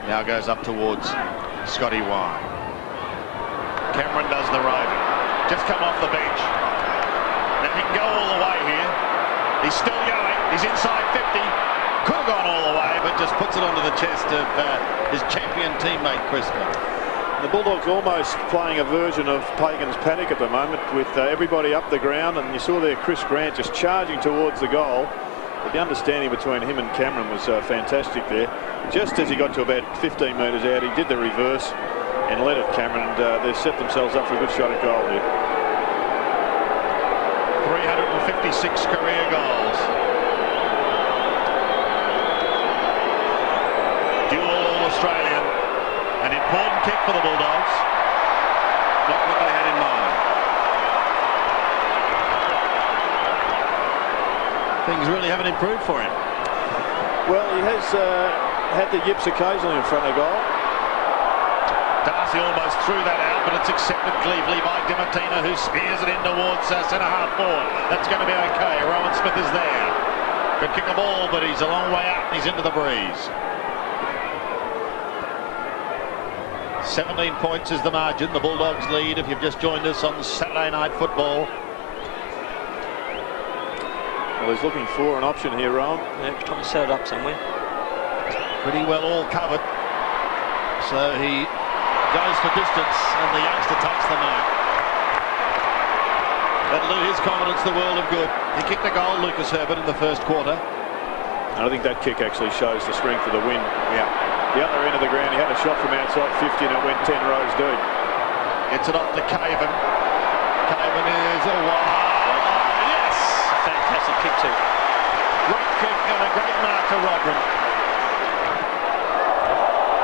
Now goes up towards Scotty Wine. Cameron does the roving. Just come off the bench. Now he can go all the way here. He's still going. He's inside 50. Could have gone all the way, but just puts it onto the chest of his champion teammate, Chris Bell. The Bulldogs almost playing a version of Pagan's Panic at the moment, with everybody up the ground, and you saw there Chris Grant just charging towards the goal. But the understanding between him and Cameron was fantastic there. Just as he got to about 15 metres out, he did the reverse and let it, Cameron, and they've set themselves up for a good shot at goal here. 356 career goals. Dual All-Australian. An important kick for the Bulldogs. Not what they had in mind. Things really haven't improved for him. Well, he has had the yips occasionally in front of goal. Darcy almost threw that out, but it's accepted cleanly by Dimatina, who spears it in towards centre-half forward. That's going to be okay. Rowan Smith is there. Could kick a ball, but he's a long way out and he's into the breeze. 17 points is the margin. The Bulldogs lead if you've just joined us on Saturday Night Football. Well, he's looking for an option here, Rowan. Yeah, trying to set it up somewhere. Pretty well all covered. So he goes for distance and the youngster takes the mark. That'll do his confidence the world of good. He kicked a goal, Lucas Herbert, in the first quarter. And I think that kick actually shows the strength of the wind. Yeah. The other end of the ground, he had a shot from outside 50 and it went 10 rows deep. Gets it off to Caven. Caven is a wide. Yes! Fantastic kick too. Great kick and a great mark to Rodman.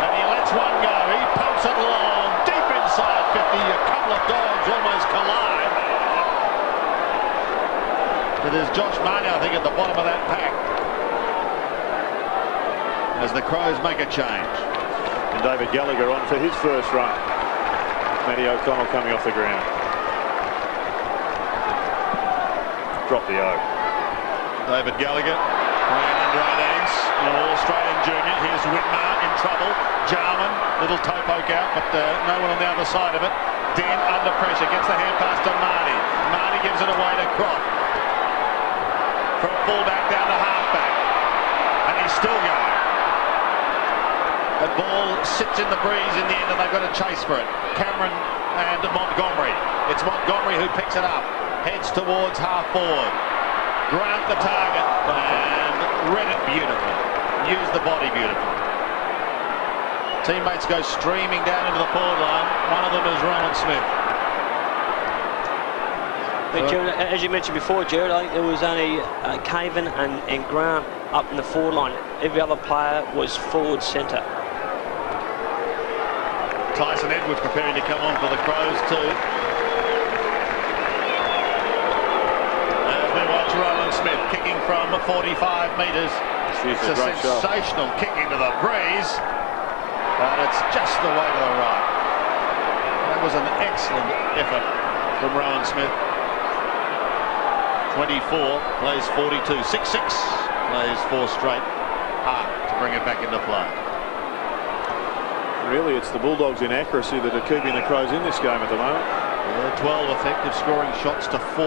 And he lets one go. He pumps it long, deep inside 50. A couple of dogs almost collide. But there's Josh Marnie, I think, at the bottom of that pack, as the Crows make a change. And David Gallagher on for his first run. Matty O'Connell coming off the ground. Drop the O. David Gallagher playing under 18s, an All-Australian junior. Here's Whitmar in trouble. Jarman, little toe poke out, but no one on the other side of it. Den under pressure, gets the hand pass to Marnie. Marnie gives it away to Croft. From fullback down to halfback. And he's still going. The ball sits in the breeze in the end and they've got to chase for it. Cameron and Montgomery. It's Montgomery who picks it up. Heads towards half forward. Grant the target and read it beautifully. Used the body beautifully. Teammates go streaming down into the forward line. One of them is Rowan Smith. But Jared, as you mentioned before, Jared, I think there was only Caven and Grant up in the forward line. Every other player was forward centre. Tyson Edwards preparing to come on for the Crows too. As we watch Rowan Smith kicking from 45 metres. It's a sensational kick into the breeze, but it's just the way to the right. That was an excellent effort from Rowan Smith. 24, plays 42, 6-6, plays 4 straight, hard to bring it back into play. Really, it's the Bulldogs' inaccuracy that are keeping the Crows in this game at the moment. 12 effective scoring shots to 4.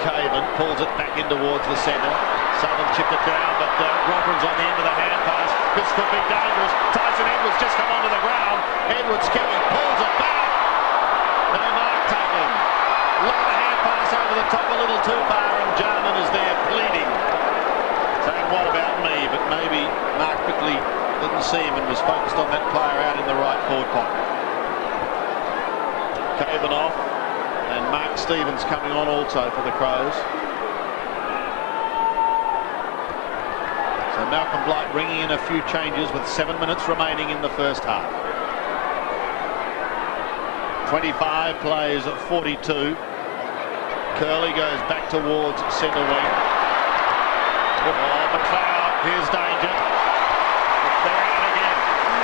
Caven pulls it back in towards the centre. Southern chipped it down, but Robin's on the end of the hand pass. This could be dangerous. Tyson Edwards just come onto the ground. Edwards killing, pulls it back. No mark taken. Look at the hand pass over the top a little too far, and Jarman is there pleading, saying, what about me? But maybe Mark quickly didn't see him and was focused on that player out in the right forward pocket. Caven off, and Mark Stevens coming on also for the Crows. So Malcolm Blight bringing in a few changes with 7 minutes remaining in the first half. 25 plays at 42. Curley goes back towards centre wing. Oh, McLeod, here's danger. They're out again.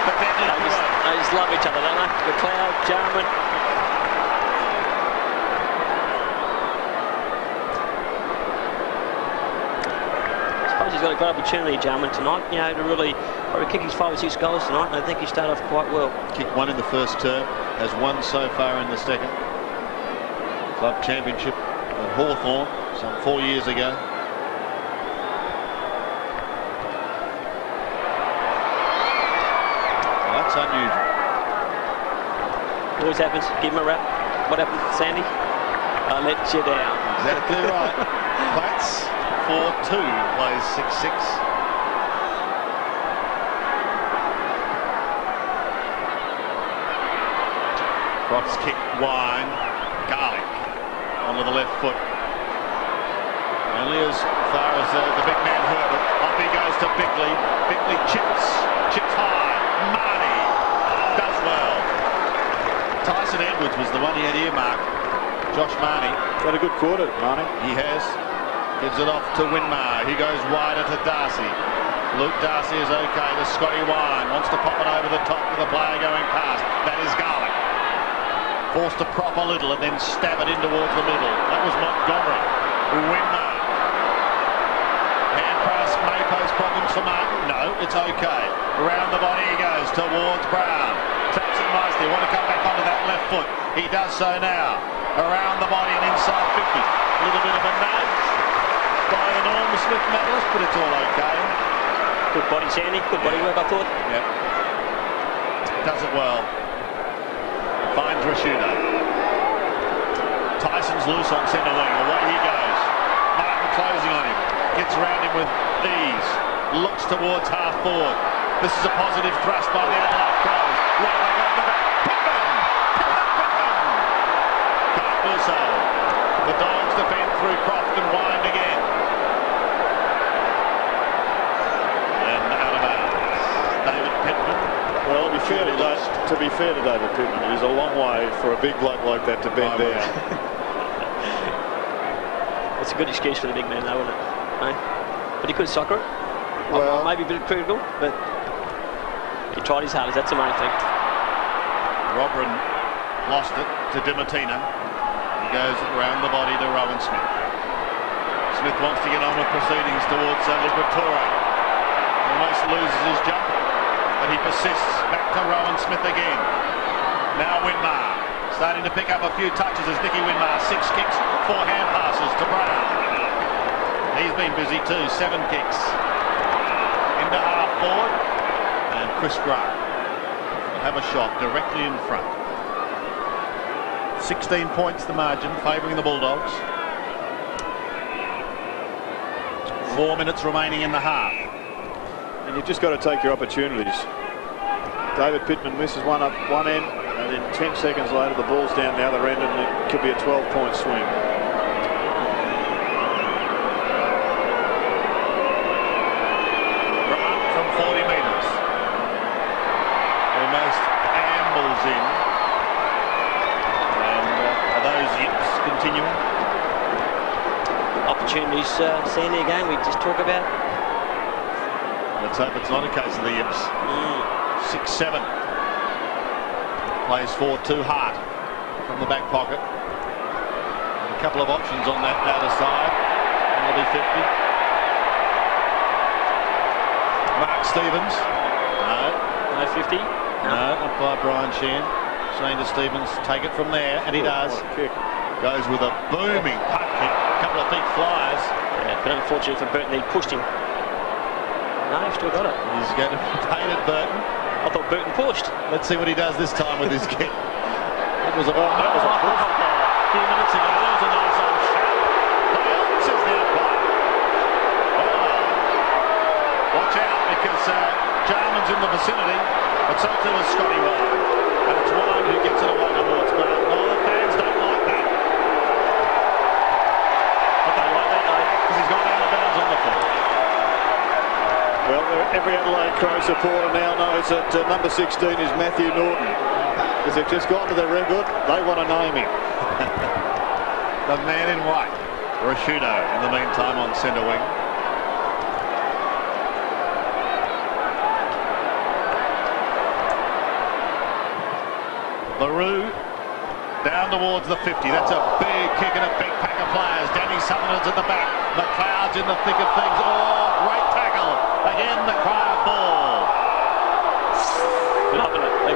But then they just love each other, don't they? McLeod, Jarman. I suppose he's got a great opportunity, Jarman, tonight, you know, to really probably kick his 5 or 6 goals tonight, and I think he started off quite well. Kicked 1 in the first term, has 1 so far in the second. Club championship at Hawthorn some 4 years ago. Well, that's unusual. Always happens. Give him a rap. What happened, Sandy? I let you down. Exactly right. Platts 4-2, plays 6-6. Crops kick, Wine, Garlic onto the left foot. Only as far as the big man Herbert. Off he goes to Bickley. Bickley chips high. Marnie does well. Tyson Edwards was the one he had earmarked. Josh Marnie. Had a good quarter, Marnie. He has. Gives it off to Winmar. He goes wider to Darcy. Luke Darcy is okay. The Scotty Wine wants to pop it over the top with a player going past. That is Garlic. Forced to prop a little and then stab it in towards the middle. That was Montgomery. Winmar. Hand pass may pose problems for Martin. No, it's okay. Around the body he goes towards Brown. Traps it nicely. Want to come back onto that left foot. He does so now. Around the body and inside 50. A little bit of a nudge by the Norm Smith medalist, but it's all okay. Good body, Sandy. Good body work, I thought. Yep. Does it well. Finds Rashuda. Tyson's loose on centre wing. Away he goes. Martin closing on him. Gets around him with ease. Looks towards half forward. This is a positive thrust by the Adelaide Crows. What have they got in the back? Pittman! Can't do so. The Dogs defend through Croft and Wind again. And out of bounds. David Pittman. Well, to be fair to David Pittman, it is a long way for a big bloke like that to bend down. It's a good excuse for the big man, though, isn't it? No? But he could soccer it. Well, maybe a bit critical, but he tried his hardest. That's the main thing. Robrin lost it to Dimartino. He goes around the body to Rowan Smith. Smith wants to get on with proceedings towards Liberatore. Almost loses his jump, but he persists. Back to Rowan Smith again. Now Winmar starting to pick up a few touches as Nicky Winmar. 6 kicks, 4 hand passes to Brown. He's been busy too. 7 kicks. Into half forward, and Chris Grant will have a shot directly in front. 16 points the margin, favouring the Bulldogs. 4 minutes remaining in the half. And you've just got to take your opportunities. David Pittman misses one up one end, and then 10 seconds later the ball's down the other end, and it could be a 12-point swing. Grant from 40 metres. Almost ambles in. Are those yips continuing? Opportunities, Sandy, again, we just talk about. Let's hope it's not a case of the yips. 6-7. Plays 4-2 Hart from the back pocket. A couple of options on that outer side. That'll be 50. Mark Stevens. No. No 50? No, up by Brian Sheehan. Saying to Stevens, take it from there, and he does. Goes with a booming putt kick. A couple of big flyers. Yeah, but unfortunately for Burton, he pushed him. No, he's still got it. He's going to paint at Burton. I thought Burton pushed. Let's see what he does this time with his kick. That was a push. A few minutes ago, that was a nice old shot. Play on, says the umpire. Watch out, because Jarman's in the vicinity, but so too is Scotty Wine. And it's Wine who gets it away towards Grant. No, the fans don't like that. But they like that, because he's gone out of bounds on the foot. Well, every Adelaide Crow supporter now knows that number 16 is Matthew Norton. Because they've just gone to their record, they want to name him. The man in white, Rashudo, in the meantime on centre wing. LaRue down towards the 50. That's a big kick and a big pack of players. Danny Sutherland's at the back. McLeod's in the thick of things. Oh, great tackle. Again, the cry of ball. Loving it. They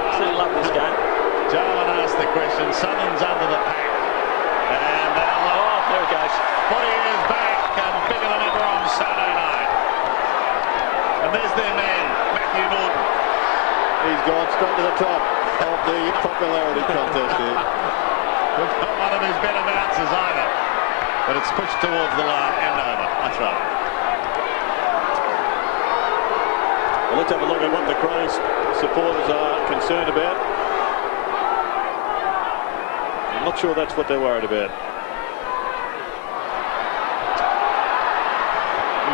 absolutely love this game. Jarman asked the question. Sutherland's under the pack. And there it goes. 40 years back and bigger than ever on Saturday night. And there's their man, Matthew Norton. He's gone straight to the top of the popularity contest here. Not one of his better bounces either. But it's pushed towards the line and over. That's right. Well, let's have a look at what the Crows supporters are concerned about. I'm not sure that's what they're worried about.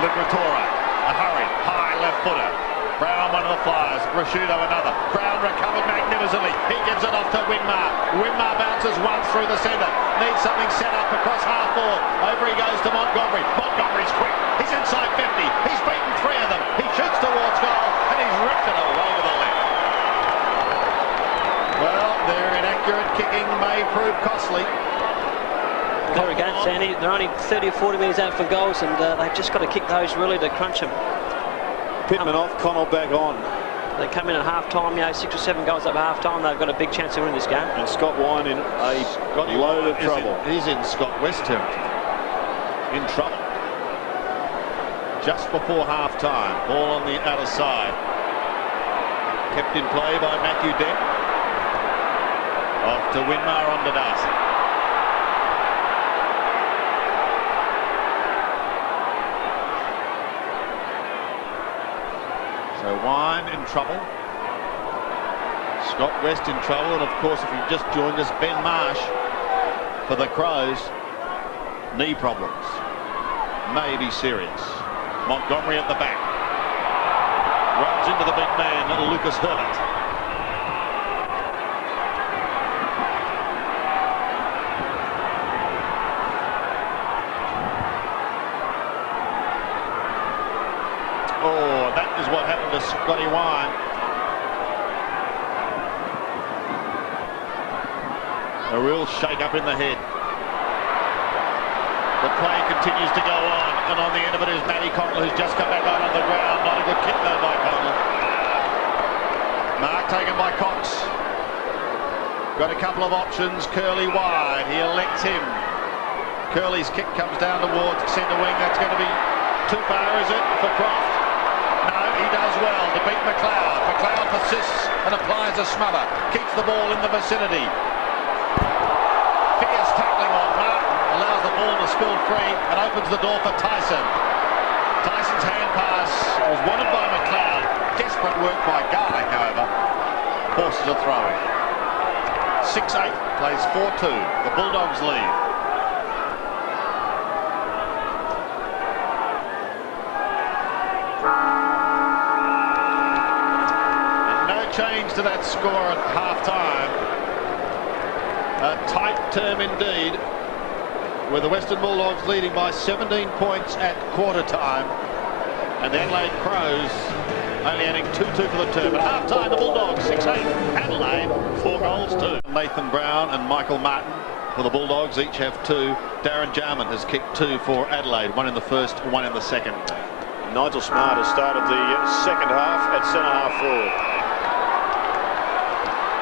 Liberatora, a hurry, high left footer. Brown, one of the flyers. Rashudo, another. Brown recovered magnificently. He gives it off to Winmar. Winmar bounces once through the centre. Needs something set up across half forward. Over he goes to Montgomery. Montgomery's quick. He's inside 50. He's beaten 3 of them. He shoots towards goal and he's ripped it away to the left. Well, their inaccurate kicking may prove costly. There again, Sandy. They're only 30 or 40 metres out for goals, and they've just got to kick those really to crunch them. Pittman off, Connell back on. They come in at half-time, 6 or 7 goals up at half-time. They've got a big chance to win this game. And Scott Wine in a load of trouble. He's in Scott West territory. In trouble. Just before half-time. Ball on the outer side. Kept in play by Matthew Dent. Off to Winmar on to Darcy. So Wine in trouble. Scott West in trouble. And of course, if you've just joined us, Ben Marsh for the Crows. Knee problems. May be serious. Montgomery at the back. Runs into the big man, Lucas Herbert. Oh, that is what happened to Scotty Wine. A real shake-up in the head. The play continues to go on, and on the end of it is Matty Connell, who's just come back out on the ground. Not a good kick though by Connell. Mark taken by Cox. Got a couple of options. Curley wide. He elects him. Curley's kick comes down towards centre wing. That's going to be too far, is it, for Croft? No, he does well to beat McLeod. McLeod persists and applies a smother. Keeps the ball in the vicinity. Fierce tackling on Martin. Allows the ball to spill free and opens the door for Tyson. Tyson's hand pass was wanted by McLeod. Desperate work by Guy, however. Forces a throw-in. 6-8, plays 4-2. The Bulldogs lead. Change to that score at half-time. A tight term indeed, with the Western Bulldogs leading by 17 points at quarter-time, and the Adelaide Crows only adding 2-2 for the term. At half-time, the Bulldogs 6-8, Adelaide 4-2. Nathan Brown and Michael Martin for the Bulldogs each have 2. Darren Jarman has kicked 2 for Adelaide, 1 in the first, 1 in the second. Nigel Smart has started the second half at centre-half forward.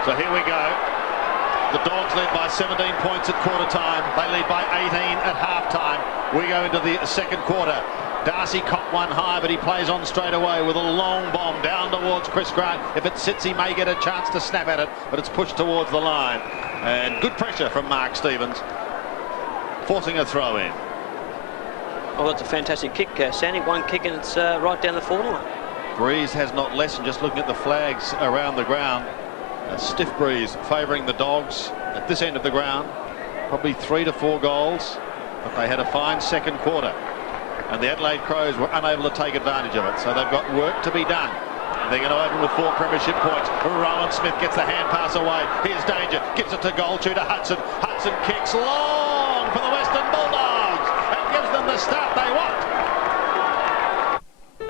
So here we go. The Dogs lead by 17 points at quarter time. They lead by 18 at half time. We go into the second quarter. Darcy caught one high, but he plays on straight away with a long bomb down towards Chris Grant. If it sits, he may get a chance to snap at it, but it's pushed towards the line. And good pressure from Mark Stevens, forcing a throw in. Oh, that's a fantastic kick, Sandy. One kick and it's right down the forward line. Breeze has not lessened, just looking at the flags around the ground. A stiff breeze favouring the Dogs at this end of the ground. Probably 3 to 4 goals, but they had a fine second quarter. And the Adelaide Crows were unable to take advantage of it, so they've got work to be done. They're going to open with 4 premiership points. Rowan Smith gets the hand pass away. Here's danger. Gives it to goal shooter Hudson. Hudson kicks long for the Western Bulldogs and gives them the start they want.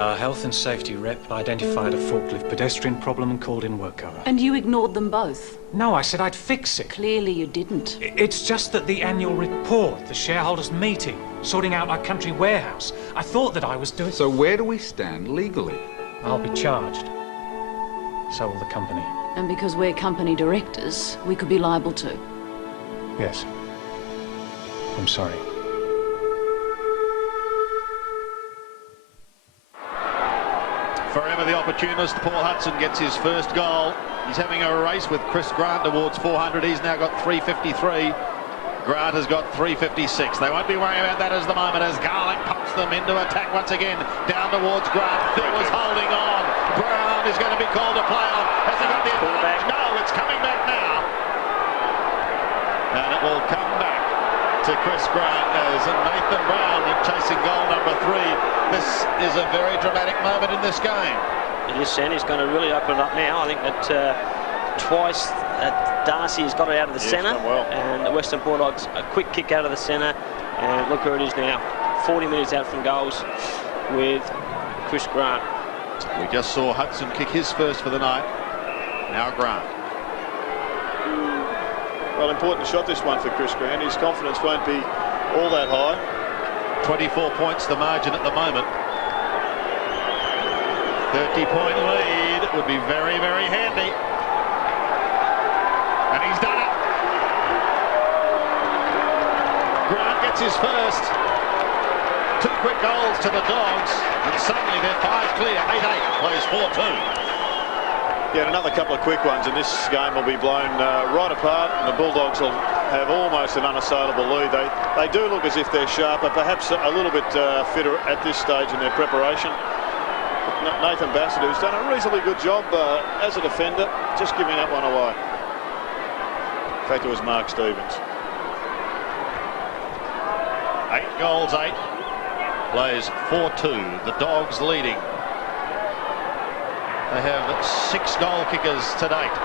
Our health and safety rep identified a forklift pedestrian problem and called in work cover. And you ignored them both? No, I said I'd fix it. Clearly you didn't. It's just that the annual report, the shareholders' meeting, sorting out our country warehouse. I thought that I was doing... So where do we stand legally? I'll be charged. So will the company. And because we're company directors, we could be liable too. Yes. I'm sorry. Forever the opportunist, Paul Hudson gets his first goal He's having a race with Chris Grant towards 400. He's now got 353. Grant has got 356. They won't be worrying about that as the moment as Garlick pumps them into attack once again. Down towards Grant. Phil was holding on. Brown is going to be called to play on. Has he got the advantage? No, it's coming back now. And it will come back to Chris Grant as Nathan Brown chasing goal number 3. This is a very dramatic moment in this game. It is, Sandy's going to really open it up now. I think that twice Darcy has got it out of the centre, well. and the Western Bulldogs a quick kick out of the centre, and look where it is now. 40 minutes out from goals with Chris Grant. We just saw Hudson kick his first for the night. Now Grant. Well, important shot this one for Chris Grant. His confidence won't be all that high. 24 points the margin at the moment. 30-point lead would be very, very handy. And he's done it. Grant gets his first. 2 quick goals to the Dogs, and suddenly they're 5 clear. 8-8 plays 4-2. Yeah, another couple of quick ones, and this game will be blown right apart, and the Bulldogs will have almost an unassailable lead. They do look as if they're sharper, perhaps a little bit fitter at this stage in their preparation. But Nathan Bassett, who's done a reasonably good job as a defender, just giving that one away. In fact, it was Mark Stevens. 8 goals, 8. Plays 4-2. The Dogs leading. They have 6 goal kickers to date.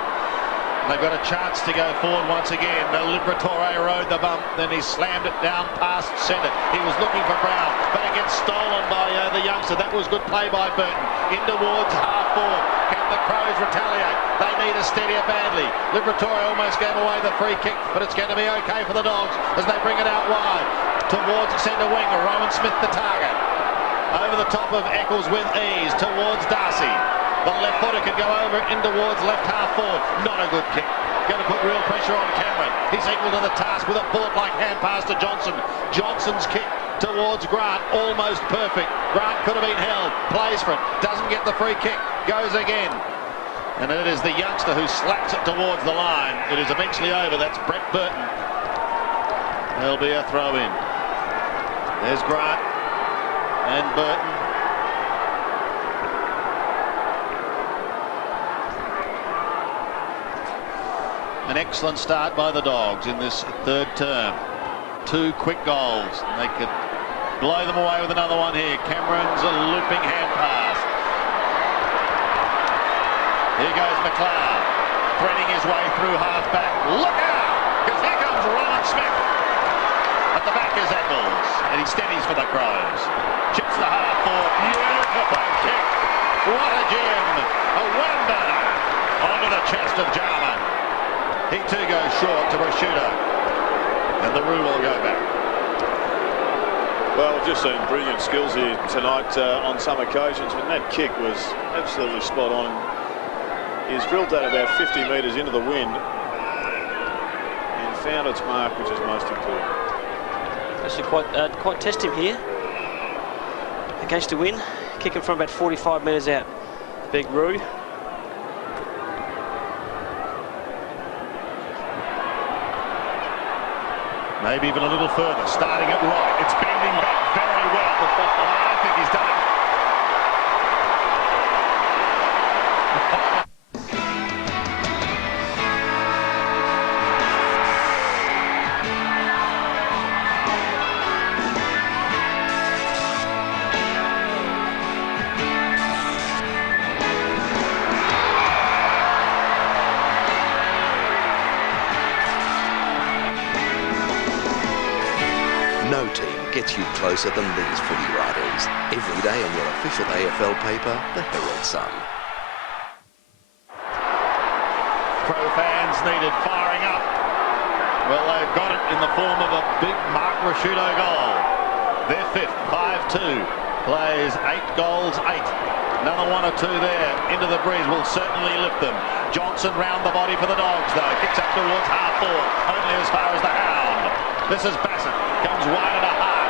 They've got a chance to go forward once again. Liberatore rode the bump, then he slammed it down past centre. He was looking for Brown, but it gets stolen by the youngster. That was good play by Burton. In towards half forward. Can the Crows retaliate? They need a steadier badly. Liberatore almost gave away the free kick, but it's going to be okay for the Dogs as they bring it out wide. Towards centre wing, Rowan Smith the target. Over the top of Eccles with ease towards Darcy. The left footer can go over in towards left half forward. Not a good kick. Going to put real pressure on Cameron. He's equal to the task with a bullet-like hand pass to Johnson. Johnson's kick towards Grant, almost perfect. Grant could have been held. Plays for it. Doesn't get the free kick. Goes again. And it is the youngster who slaps it towards the line. It is eventually over. That's Brett Burton. There'll be a throw in. There's Grant and Burton. An excellent start by the Dogs in this 3rd term. 2 quick goals. They could blow them away with another one here. Cameron's a looping hand pass. Here goes McLeod, threading his way through half-back. Look out, because here comes Rowan Smith. At the back is Eccles, and he steadies for the Crows. Chips the half-forward. Beautiful kick. What a gem. A one-burner onto the chest of Jarman. He too goes short to Rashudo, and the Roo will go back. Well, we've just seen brilliant skills here tonight on some occasions, but that kick was absolutely spot on. He's drilled that about 50 metres into the wind and found its mark, which is most important. Actually quite test him here against the wind, kicking from about 45 metres out. Big Roo. Maybe even a little further, starting it right. It's bending back very well. I think he's done it. No team gets you closer than these footy writers. Every day on your official AFL paper, the Herald Sun. Crow fans needed firing up. Well, they've got it in the form of a big Mark Rashudo goal. Their 5th, 5-2. Plays 8 goals, 8. Another 1 or 2 there. Into the breeze will certainly lift them. Johnson round the body for the Dogs, though. Kicks up towards half forward, only as far as the Hound. This is Bassett. Comes wide and a half.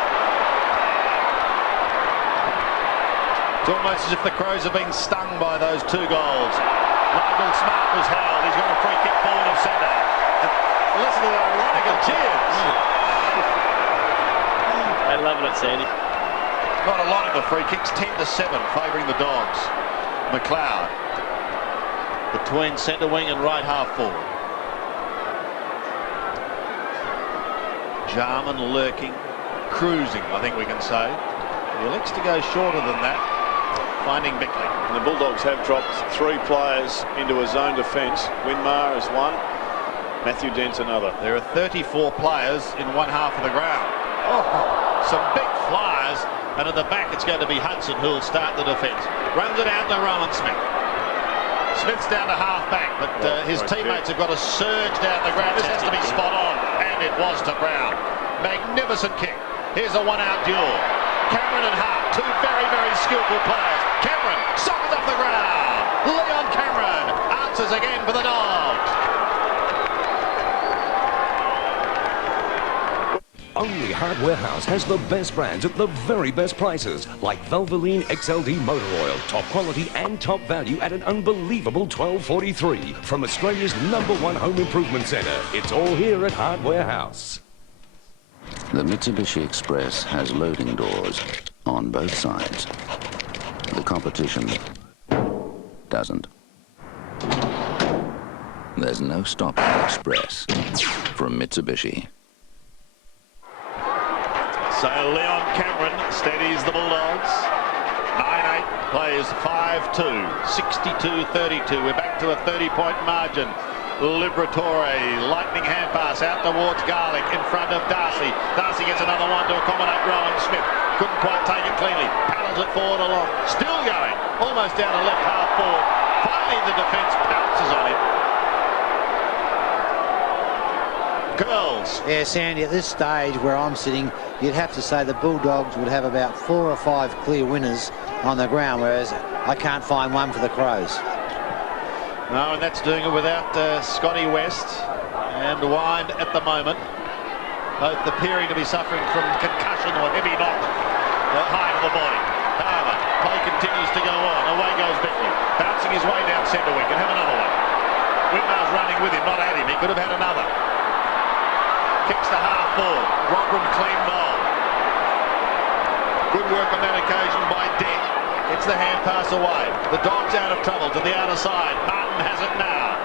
It's almost as if the Crows have been stung by those 2 goals. Nigel Smart was held. He's got a free kick forward of centre. Listen to the ironic of cheers. They're loving it, Sandy. Not a lot of the free kicks, 10-7, favouring the Dogs. McLeod between centre wing and right half forward. Jarman lurking, cruising, I think we can say. He elects to go shorter than that, finding Bickley. And the Bulldogs have dropped 3 players into a zone defence. Winmar is one, Matthew Dent's another. There are 34 players in one half of the ground. Oh, some big flyers, and at the back it's going to be Hudson who will start the defence. Runs it out to Rowan Smith. Smith's down to half back, but his teammates have got to surge down the ground. This has to be spot on, and it was to Brown. Magnificent kick. Here's a one-out duel. Cameron and Hart, 2 very, very skillful players. Cameron sockers off the ground. Leon Cameron answers again for the Dogs. Only Hardware House has the best brands at the very best prices, like Valvoline XLD motor oil, top quality and top value at an unbelievable $12.43 from Australia's #1 home improvement centre. It's all here at Hardware House. The Mitsubishi Express has loading doors on both sides. The competition doesn't. There's no stopping Express from Mitsubishi. So Leon Cameron steadies the Bulldogs. 9-8 plays 5-2, 62-32. We're back to a 30-point margin. Liberatore, lightning hand pass out towards Garlick in front of Darcy. Darcy gets another one to accommodate Rowan Smith. Couldn't quite take it cleanly. Paddles it forward along. Still going. Almost down to left half forward. Finally the defence pounces on him. Girls. Yeah, Sandy, at this stage where I'm sitting, you'd have to say the Bulldogs would have about 4 or 5 clear winners on the ground, whereas I can't find one for the Crows. No, and that's doing it without Scotty West and Wind at the moment. Both appearing to be suffering from concussion or heavy knock high to the body. However, play continues to go on. Away goes Bickley, bouncing his way down centre wing. Can have another one. Whitmar's running with him, not at him. He could have had another. Kicks to half forward. Rodram clean ball. Good work on that occasion by Dent. It's the hand pass away. The Dogs out of trouble to the outer side. Martin has it now.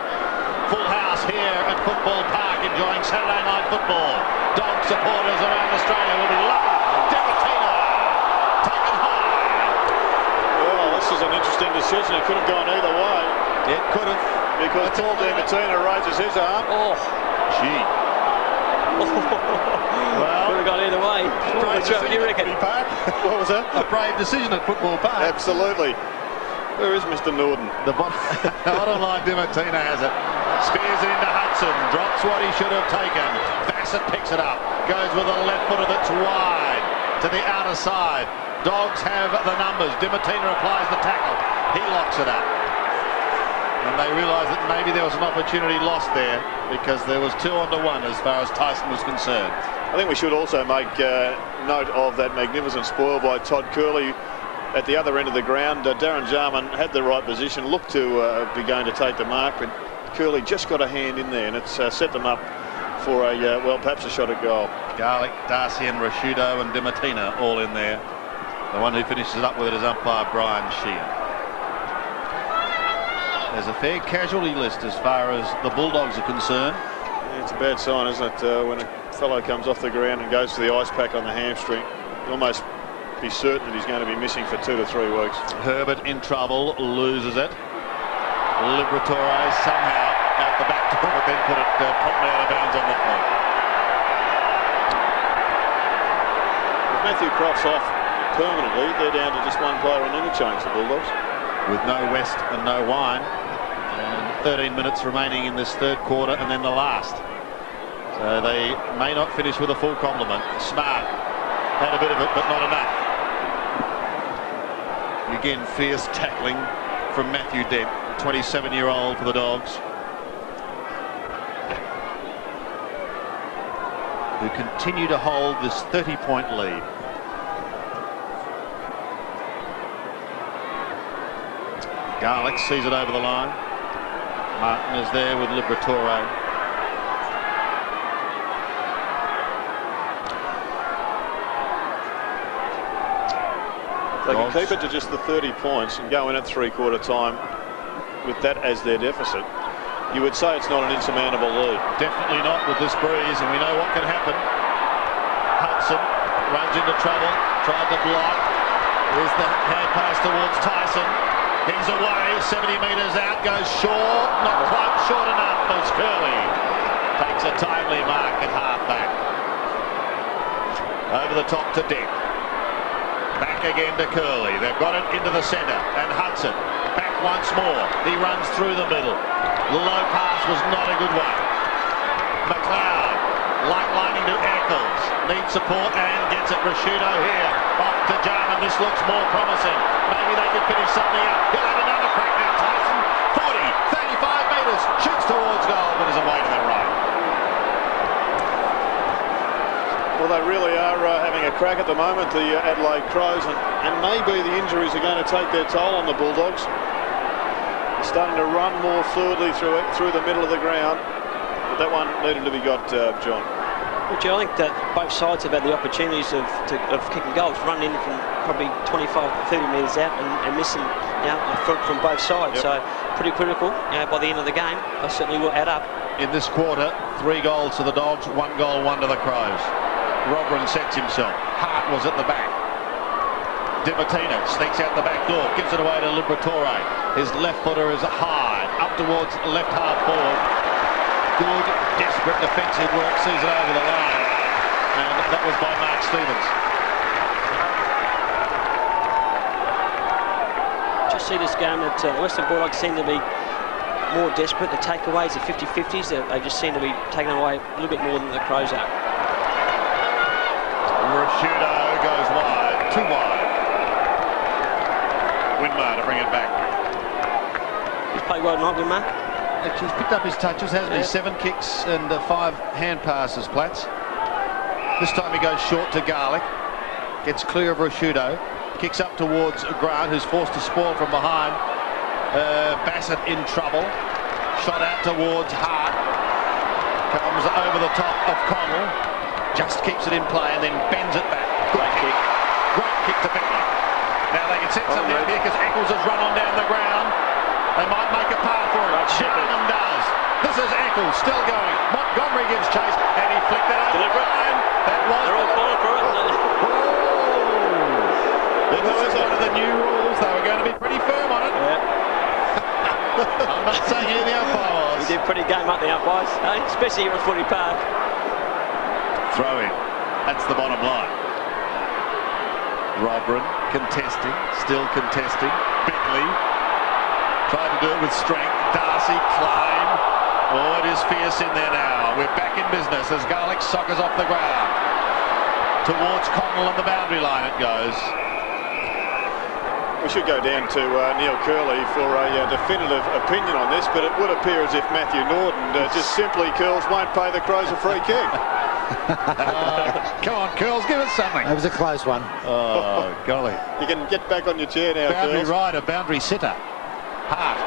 Full house here at Football Park, enjoying Saturday night football. Dog supporters around Australia will be loving Dematina. Taken high. Well, this is an interesting decision. It could have gone either way. It could have. Because Paul Dematina raises his arm. Oh. Gee. Well, could have gone either way. What do you reckon? What was that? A brave decision at Football Park. Absolutely. Where is Mr. Norden? The bottom line, Dematina has it. Spears it into Hudson. Drops what he should have taken. Bassett picks it up. Goes with a left footer that's wide to the outer side. Dogs have the numbers. Dematina applies the tackle. He locks it up. And they realise that maybe there was an opportunity lost there because there was 2 on to 1 as far as Tyson was concerned. I think we should also make note of that magnificent spoil by Todd Curley at the other end of the ground. Darren Jarman had the right position, looked to be going to take the mark, but Curley just got a hand in there, and it's set them up for a, well, perhaps a shot at goal. Garlick, Darcy and Rashudo and Dematina all in there. The one who finishes it up with it is umpire Brian Sheehan. There's a fair casualty list as far as the Bulldogs are concerned. Yeah, it's a bad sign, isn't it, when a fellow comes off the ground and goes to the ice pack on the hamstring. You almost be certain that he's going to be missing for 2 to 3 weeks. Herbert in trouble, loses it. Liberatore somehow out the back door, but then put it promptly out of bounds on the point. If Matthew Croft's off permanently, they're down to just 1 player on interchange, the Bulldogs. With no West and no Wine. And 13 minutes remaining in this 3rd quarter and then the last. So they may not finish with a full complement. Smart had a bit of it, but not enough. Again, fierce tackling from Matthew Dent, 27-year-old for the Dogs, who continue to hold this 30-point lead. Garlick sees it over the line. Martin is there with Liberatore. They can keep it to just the 30 points and go in at three-quarter time with that as their deficit. You would say it's not an insurmountable lead. Definitely not with this breeze, and we know what can happen. Hudson runs into trouble, tried to block. There's the hand pass towards Tyson. He's away, 70 metres out, goes short, not quite short enough as Curley takes a timely mark at half-back. Over the top to Dick. Back again to Curley. They've got it into the centre. And Hudson back once more. He runs through the middle. The low pass was not a good one. McLeod lining to Eccles. Needs support and gets it. Rashudo here. Off to Jarman. This looks more promising. Maybe they can finish something up. He'll have another crack now. Tyson. 40, 35 metres. Shoots towards goal but is away to the right. Well, they really are having a crack at the moment, the Adelaide Crows, and maybe the injuries are going to take their toll on the Bulldogs. They're starting to run more fluidly through the middle of the ground, but that one needed to be got, John. Well, Joe, I think that both sides have had the opportunities of kicking goals, running in from probably 25 to 30 metres out and missing, from both sides. Yep. So pretty critical. By the end of the game, I certainly will add up. In this quarter, 3 goals to the Dogs, 1 goal, 1 to the Crows. Robrin sets himself. Hart was at the back. Dimatina sneaks out the back door, gives it away to Liberatore. His left footer is high, up towards left half forward. Good, desperate defensive work, sees it over the line. And that was by Mark Stevens. Just see this game that the Western Bulldogs seem to be more desperate. The takeaways, the 50-50s, they just seem to be taking away a little bit more than the Crows are. Rashudo goes wide, too wide. Winmar to bring it back. He's played well tonight, Winmar. He's picked up his touches, hasn't he? 7 kicks and 5 hand passes, Platts. This time he goes short to Garlick. Gets clear of Rashudo. Kicks up towards Grant, who's forced to spoil from behind. Bassett in trouble. Shot out towards Hart. Comes over the top of Connell. Just keeps it in play and then bends it back. Great kick. Great kick to Bickler. Now they can set something up here because Eccles has run on down the ground. They might make a path for it. Sherman does. This is Eccles still going. Montgomery gives chase and he flicked it over the line. That was. They're all calling for it. This is one of the new rules. They were going to be pretty firm on it. Yeah. I'm not saying who the umpire was. He did pretty game up the umpires, especially here at Footy Park. Throw in. That's the bottom line. Robrin contesting, still contesting. Bickley tried to do it with strength. Darcy, Klein. Oh, it is fierce in there now. We're back in business as Garlick soccers off the ground. Towards Connell and the boundary line it goes. We should go down to Neil Curley for a definitive opinion on this, but it would appear as if Matthew Norton just simply, Curls, won't pay the Crows a free kick. Come on, Curls, give us something. That was a close one. Oh, golly. You can get back on your chair now, Boundary Curls. rider, boundary sitter. Hart.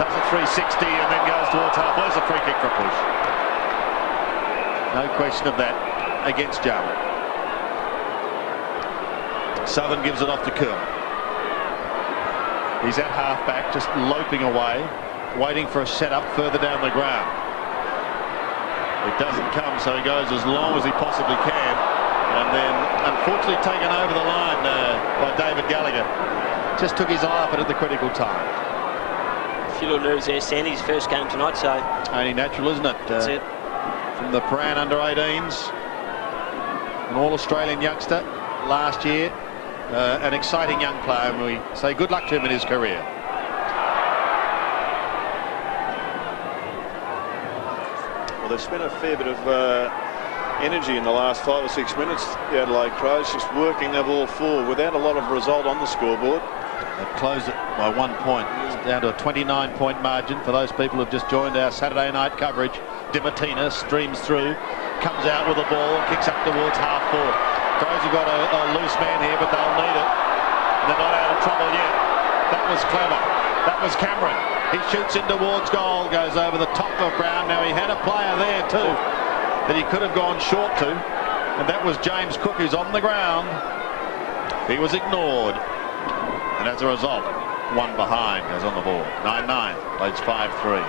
Does a 360 and then goes towards half. Where's a free kick for a push? No question of that against Jarman. Southern gives it off to Curl. He's at half-back, just loping away, waiting for a set-up further down the ground. It doesn't come, so he goes as long as he possibly can. And then, unfortunately, taken over the line by David Gallagher. Just took his eye off it at the critical time. A few little nerves there, Sandy's first game tonight, so... Only natural, isn't it? That's it. From the Paran under-18s. An all-Australian youngster last year. An exciting young player, and we say good luck to him in his career. Well, they've spent a fair bit of energy in the last 5 or 6 minutes, the Adelaide Crows, just working their ball forward without a lot of result on the scoreboard. They've closed it by 1 point. It's down to a 29-point margin for those people who've just joined our Saturday night coverage. Dimatina streams through, comes out with the ball, kicks up towards half forward. Crows have got a loose man here, but they'll need it. They're not out of trouble yet. That was clever. That was Cameron. He shoots in towards goal, goes over the top of Brown. Now he had a player there too that he could have gone short to, and that was James Cook, who's on the ground. He was ignored, and as a result, one behind goes on the board. 9-9, leads 5-3.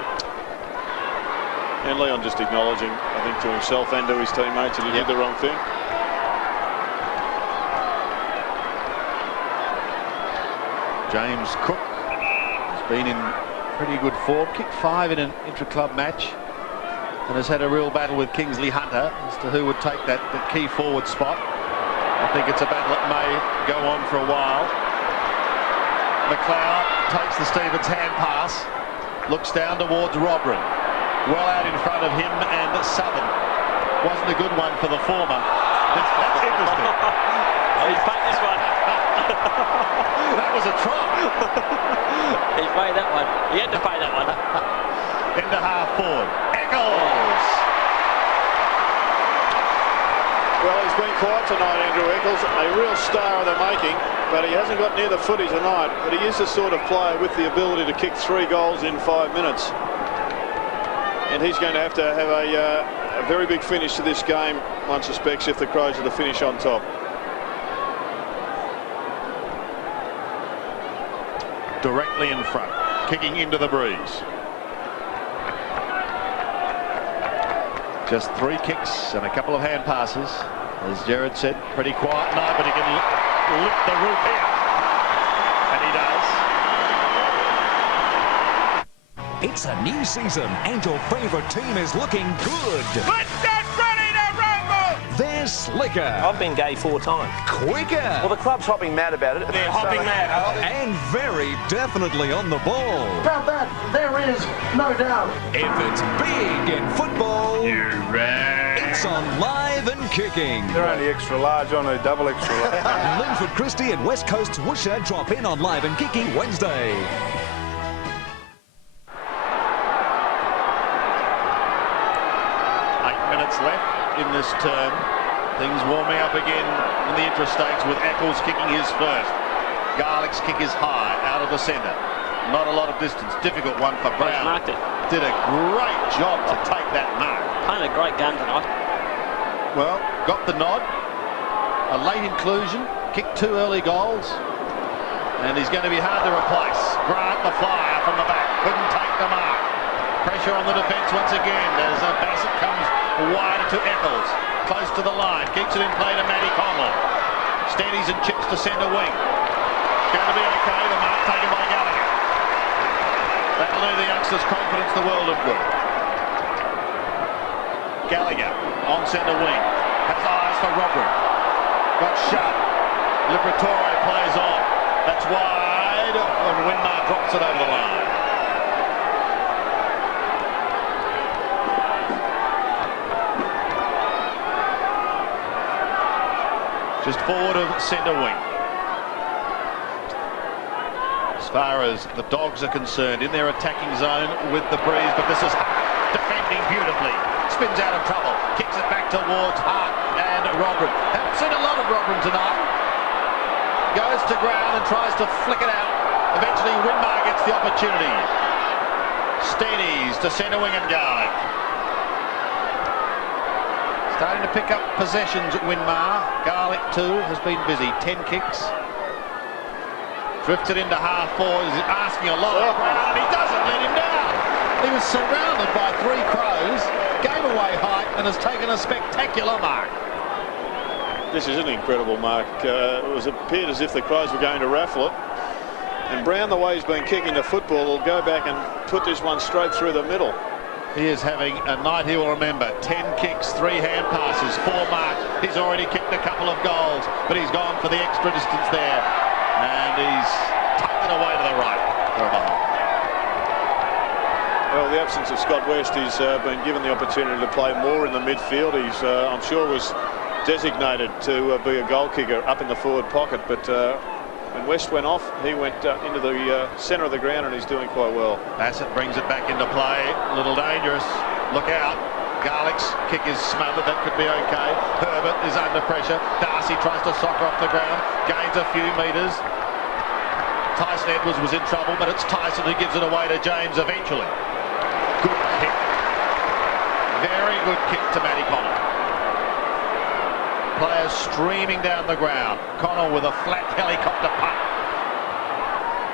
And Leon just acknowledging, I think, to himself and to his teammates that he did the wrong thing. James Cook has been in pretty good form, kicked 5 in an intra-club match, and has had a real battle with Kingsley Hunter as to who would take that key forward spot. I think it's a battle that may go on for a while. McLeod takes the Stevens hand pass, looks down towards Robrin. Well out in front of him and Southern. Wasn't a good one for the former. That's interesting. He's paid this one. That was a try. He's paid that one. He had to pay that one. Into half forward. Eccles. Well, he's been quiet tonight, Andrew Eccles. A real star of the making, but he hasn't got near the footy tonight. But he is the sort of player with the ability to kick 3 goals in 5 minutes. And he's going to have a very big finish to this game, one suspects, if the Crows are to finish on top. Directly in front, kicking into the breeze. Just 3 kicks and a couple of hand passes. As Jared said, pretty quiet tonight, but he can lift the roof here. And he does. It's a new season, and your favourite team is looking good. Let's get ready to rumble! They're slicker. I've been gay 4 times. Quicker. Well, the club's hopping mad about it. They're hopping mad. And very definitely on the ball. About that, there is no doubt. If it's big in football, you're right. It's on Live and Kicking. They're only extra large, on a double extra large. Linford Christie and West Coast's Woosha drop in on Live and Kicking Wednesday. 8 minutes left in this term. Things warming up again in the intra-states with Eccles kicking his first. Garlick's kick is high, out of the centre. Not a lot of distance. Difficult one for Brown. Marked it. Did a great job to take that mark. Playing a great game tonight. Well, got the nod. A late inclusion. Kicked 2 early goals. And he's going to be hard to replace. Grant the flyer from the back. Couldn't take the mark. Pressure on the defence once again as Bassett comes wide to Eccles. Close to the line. Keeps it in play to Matty Conlon. Steadies and chips to centre wing. Going to be okay. The mark taken by Gallagher. That'll do the youngsters' confidence the world of good. Gallagher on centre wing. Has eyes for Robert. Got shut. Liberatore plays on. That's wide. And Winmar drops it over the line. Just forward of centre wing. As far as the Dogs are concerned, in their attacking zone with the breeze, but this is Hart defending beautifully. Spins out of trouble, kicks it back towards Hart and Robin. Haven't seen a lot of Robin tonight. Goes to ground and tries to flick it out. Eventually Winmar gets the opportunity. Steadies to centre wing and Garlick. Starting to pick up possessions at Winmar. Garlick too has been busy. 10 kicks. Drifted into half forward. He's asking a lot of Brown, and he doesn't let him down. He was surrounded by 3 Crows, gave away height, and has taken a spectacular mark. This is an incredible mark. It appeared as if the Crows were going to raffle it. And Brown, the way he's been kicking the football, will go back and put this one straight through the middle. He is having a night he will remember. 10 kicks, 3 hand passes, 4 marks. He's already kicked a couple of goals, but he's gone for the extra distance there. And he's tucked it away to the right for a ball. Well, the absence of Scott West, he's been given the opportunity to play more in the midfield. He's, I'm sure, was designated to be a goal kicker up in the forward pocket, but when West went off, he went into the centre of the ground, and he's doing quite well. Bassett brings it back into play. A little dangerous. Look out. Garlick's kick is smothered. That could be okay. Herbert is under pressure. Darcy tries to soccer off the ground. Gains a few metres. Tyson Edwards was in trouble, but it's Tyson who gives it away to James eventually. Good kick. Very good kick to Matty Connell. Players streaming down the ground. Connell with a flat helicopter punt.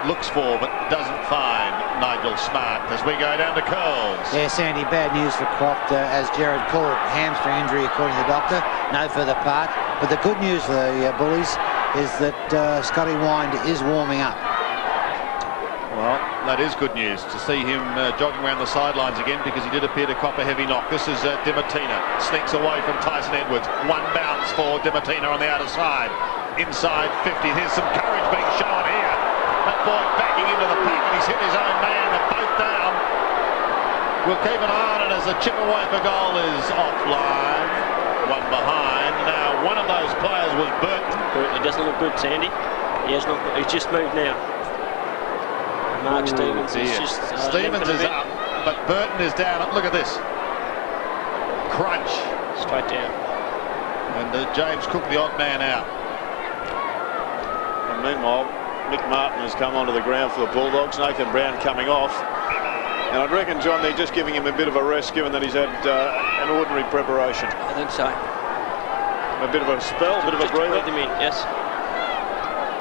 Looks for, but doesn't find Nigel Smart as we go down to curls. Yeah, Sandy, bad news for Croft, as Jared called. Hamstring injury, according to the doctor. No further part. But the good news for the Bullies is that Scotty Wind is warming up. Well, that is good news to see him jogging around the sidelines again, because he did appear to cop a heavy knock. This is Dimatina. Sneaks away from Tyson Edwards. One bounce for Dimatina on the outer side. Inside 50. Here's some courage being shown here. That boy backing into the pack, and he's hit his own man. They're both down. We'll keep an eye on it as the chip away for goal is offline. One behind. Now, one of those players was Burton. He doesn't look good, Sandy. He has not. He's just moved now. Mark Stevens is just... Stevens is up, but Burton is down. Look at this. Crunch. Straight down. And James Cook, the odd man out. And meanwhile, Mick Martin has come onto the ground for the Bulldogs. Nathan Brown coming off. And I'd reckon, John, they're just giving him a bit of a rest, given that he's had an ordinary preparation. I think so. A bit of a spell, a bit of a breather. Him in, yes.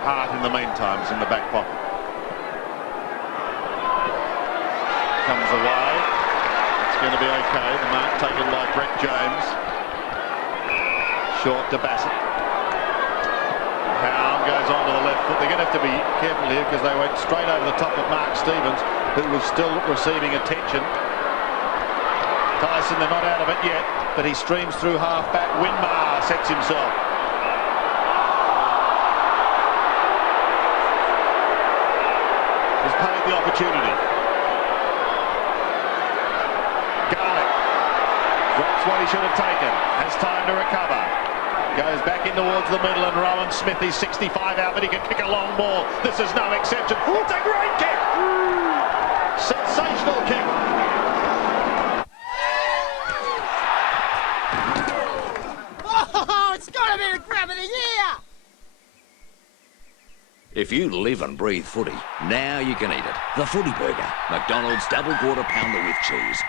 Hart in the meantime is in the back pocket. Comes away. It's going to be okay. The mark taken by Brett James. Short to Bassett. Hound goes on to the left foot. They're going to have to be careful here, because they went straight over the top of Mark Stevens, who was still receiving attention. Tyson, they're not out of it yet, but he streams through half-back. Winmar sets himself. He's paid the opportunity. Garlick drops what he should have taken. Has time to recover. Goes back in towards the middle, and Rowan Smith is 65 out, but he can kick a long ball. This is no exception. It's a great kick. Sensational kick. Oh, it's got to be the grab of the year. If you live and breathe footy, now you can eat it. The Footy Burger, McDonald's double quarter pounder with cheese.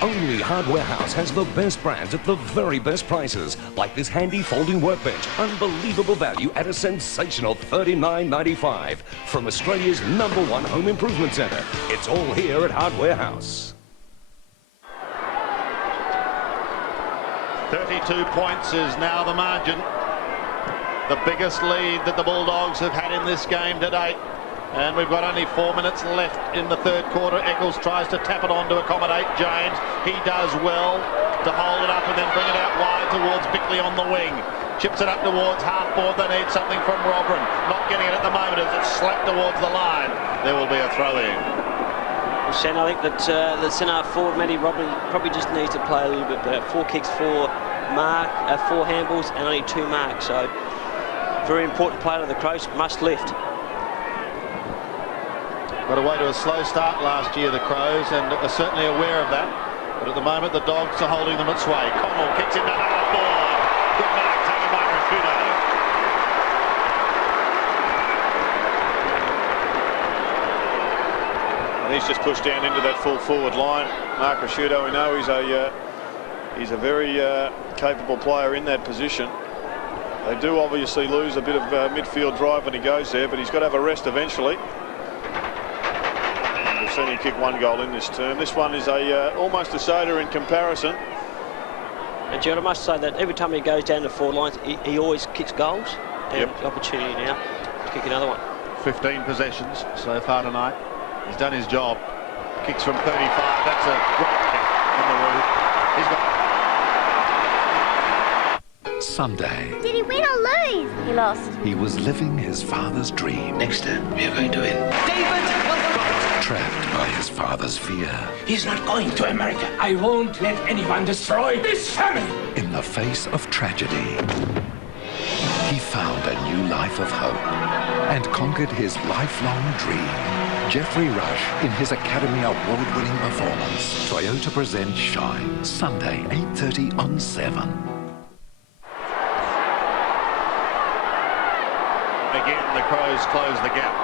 Only Hardware House has the best brands at the very best prices, like this handy folding workbench. Unbelievable value at a sensational $39.95 from Australia's #1 home improvement centre. It's all here at Hardware House. 32 points is now the margin. The biggest lead that the Bulldogs have had in this game to date. And we've got only 4 minutes left in the third quarter. Eccles tries to tap it on to accommodate James. He does well to hold it up and then bring it out wide towards Bickley on the wing. Chips it up towards half-board. They need something from Robran. Not getting it at the moment as it's slapped towards the line. There will be a throw-in. Well, Shan, I think that the centre forward, Matty Robran, probably just needs to play a little bit better. 4 kicks, 4 handballs, and only 2 marks. So, very important player of the Crows. Must lift. Got away to a slow start last year, the Crows, and are certainly aware of that. But at the moment, the Dogs are holding them at sway. Connell kicks into half-board. Good mark taken by Rashudo. And he's just pushed down into that full forward line. Mark Rashudo, we know he's a very capable player in that position. They do obviously lose a bit of midfield drive when he goes there, but he's got to have a rest eventually. We've seen him kick 1 goal in this term. This one is almost a soda in comparison. And Gerald, I must say that every time he goes down the forward lines, he always kicks goals. Yep. Opportunity now to kick another one. 15 possessions so far tonight. He's done his job. Kicks from 35. That's a great kick in the roof. He's got Sunday. Did he win or lose? He lost. He was living his father's dream. Next time, we are going to win. David! Trapped by his father's fear. He's not going to America. I won't let anyone destroy this family. In the face of tragedy, he found a new life of hope and conquered his lifelong dream. Jeffrey Rush in his Academy Award-winning performance. Toyota presents Shine, Sunday, 8:30 on 7. Again, the Crows close the gap.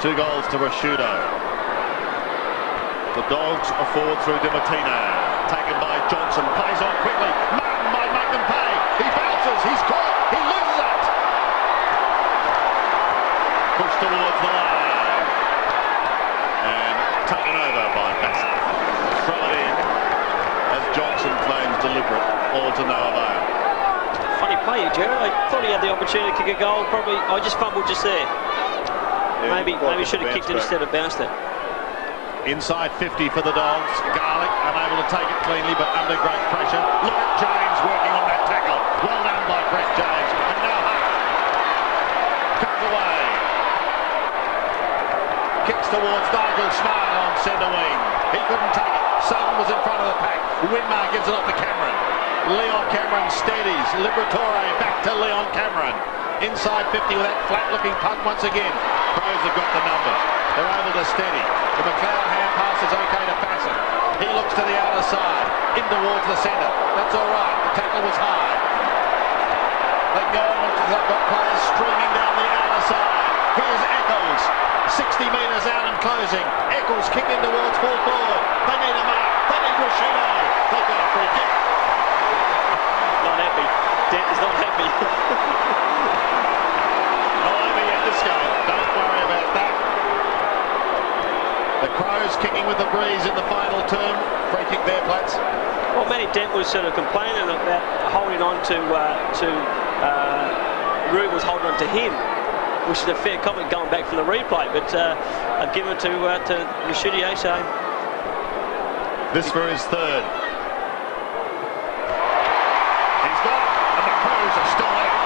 2 goals to Rashudo. The Dogs are forward through Dimartino. Taken by Johnson. Plays on quickly. Martin might make them pay. He bounces. He's caught. He loses it. Pushed towards the line. And taken over by Bassett. Throw it in as Johnson claims deliberate. All to no avail. Funny play, Gerald. I thought he had the opportunity to kick a goal. Probably, I just fumbled just there. Yeah, maybe should have kicked it instead of bounced it. Inside 50 for the Dogs. Garlic unable to take it cleanly, but under great pressure. Look at James working on that tackle. Well done by Brett James. And now Hunt comes away. Kicks towards Nigel Smart on centre wing. He couldn't take it. Sutton was in front of the pack. Winmar gives it off to Cameron. Leon Cameron steadies. Liberatore back to Leon Cameron. Inside 50 with that flat-looking punt once again. Crows have got the number. They're able to steady. The McLeod hand pass is okay to Bassett. He looks to the outer side, in towards the centre. That's all right. The tackle was high. They go on. They've got players streaming down the outer side. Here's Eccles, 60 metres out and closing. Eccles kicking towards full forward. They need a mark. They need Rashudo. They've got a free kick. Not happy. Dent is not happy. Not over yet this game. Don't worry about that. The Crows kicking with the breeze in the final term. Free kick there, Platts. Well, Matty Dent was sort of complaining about holding on to Rube was holding on to him, which is a fair comment going back from the replay. But I'd give it to Rashudo. So this for his third. He's got it, and the Crows are still there.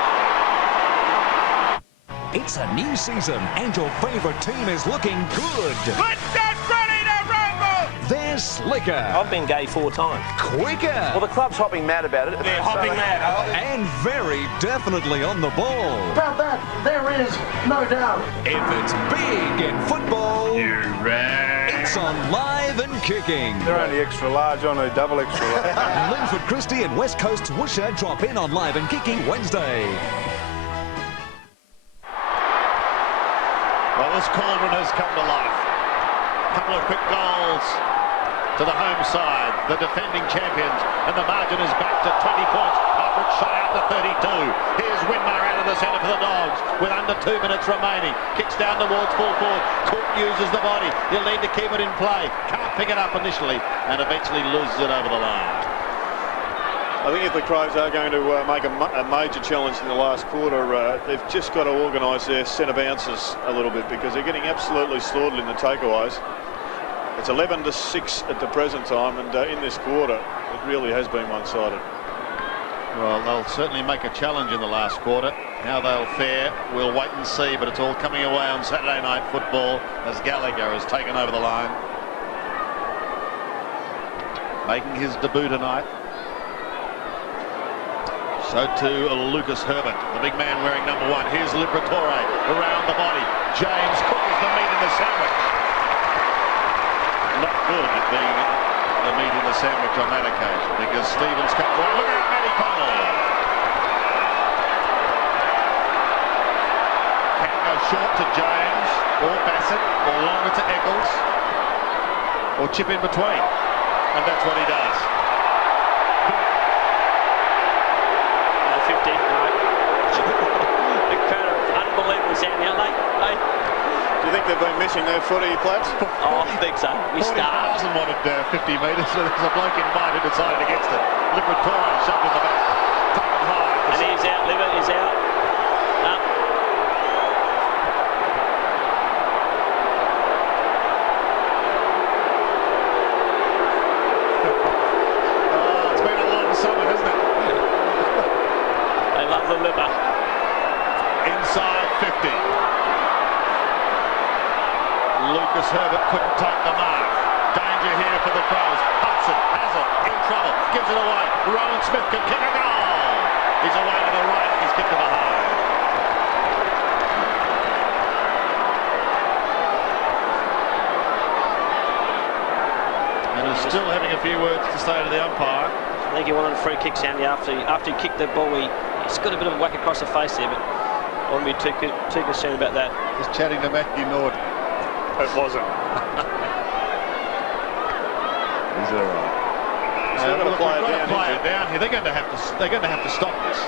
It's a new season, and your favourite team is looking good. Let's get ready to rumble! They're slicker. I've been gay 4 times. Quicker. Well, the club's hopping mad about it. They're hopping mad. And very definitely on the ball. About that, there is no doubt. If it's big in football, You're right. it's on Live and Kicking. They're only extra large, I know double extra large. Linford Christie and West Coast's Woosha drop in on Live and Kicking Wednesday. Well, this cauldron has come to life. A couple of quick goals to the home side, the defending champions, and the margin is back to 20 points. Alfred Shea out to 32. Here's Winmar out of the centre for the Dogs with under 2 minutes remaining. Kicks down towards full forward. Cook uses the body. He'll need to keep it in play. Can't pick it up initially and eventually loses it over the line. I think if the Crows are going to make a major challenge in the last quarter, they've just got to organise their centre bounces a little bit, because they're getting absolutely slaughtered in the takeaways. It's 11-6 at the present time, and in this quarter, it really has been one-sided. Well, they'll certainly make a challenge in the last quarter. How they'll fare, we'll wait and see, but it's all coming away on Saturday Night Football as Gallagher has taken over the line. Making his debut tonight. So too Lucas Herbert, the big man wearing number 1. Here's Liberatore around the body. James Cook is the meat in the sandwich. Not good at being the meat in the sandwich on that occasion, because Stevens comes on. Look out, Matty Connell. Can't go short to James or Bassett or longer to Eccles or chip in between, and that's what he does. 50, right? The crowd are unbelievable sound now, mate. Hey. Do you think they've been missing their footy, Platts? Oh, I think so. We starved. 40,000 wanted 50 metres, so there's a bloke in mind who decided against it. Liberatore shoved in the back. Taken high. And he's out, Liver is out. Up. Oh, it's been a long summer, hasn't it? They love the liver. Inside 50. Lucas Herbert couldn't take the mark. Danger here for the Crows. Hudson has it, in trouble, gives it away. Rowan Smith can kick a goal. He's away to the right, he's kicked to the high. And is still having a few words to say to the umpire. I think he wanted a free kick, Sandy, after he kicked the ball. He's got a bit of a whack across the face there, but I wouldn't be too concerned about that. Just chatting to Matthew Nord. It wasn't. He's all right. They've got to play it down here. They're going to have to stop this.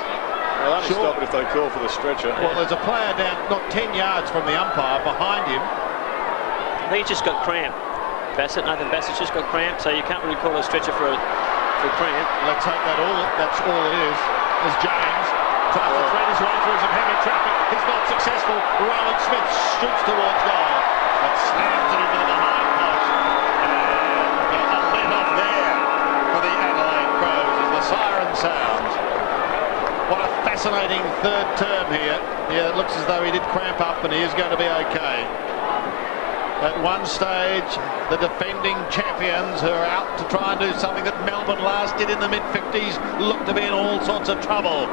They'll only stop it if they call for the stretcher. Well, there's a player down not 10 yards from the umpire behind him. I think he's just got cramp. Nathan Bassett's just got cramp, so you can't really call a stretcher for cramp. Let's hope that's all it is. As James tries to thread his way through some heavy traffic. He's not successful. Rowan Smith shoots towards goal, but slams it into the behind post. And a let off there for the Adelaide Crows as the siren sounds. What a fascinating third term here. Yeah, it looks as though he did cramp up and he is going to be okay. At one stage, the defending champions who are out to try and do something that Melbourne last did in the mid-50s look to be in all sorts of trouble.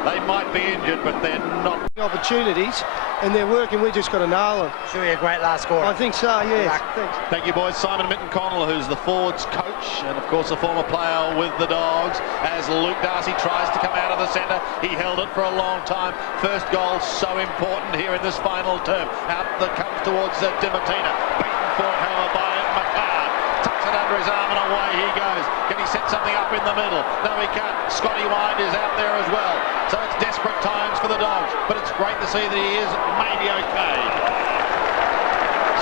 They might be injured, but they're not. Opportunities, and they're working. We just got to nail them. Sure, a great last score. I think so, yes. Thanks. Thank you, boys. Simon Minton-Connell, who's the forwards coach, and of course a former player with the Dogs, as Luke Darcy tries to come out of the centre. He held it for a long time. First goal so important here in this final term. Out that comes towards Dimatina. Beaten for it, however, by McCann. Tucks it under his arm and away he goes. Can he set something up in the middle? No, he can't. Scotty Wind is out there as well. So it's desperate times for the Dogs, but it's great to see that he is maybe okay.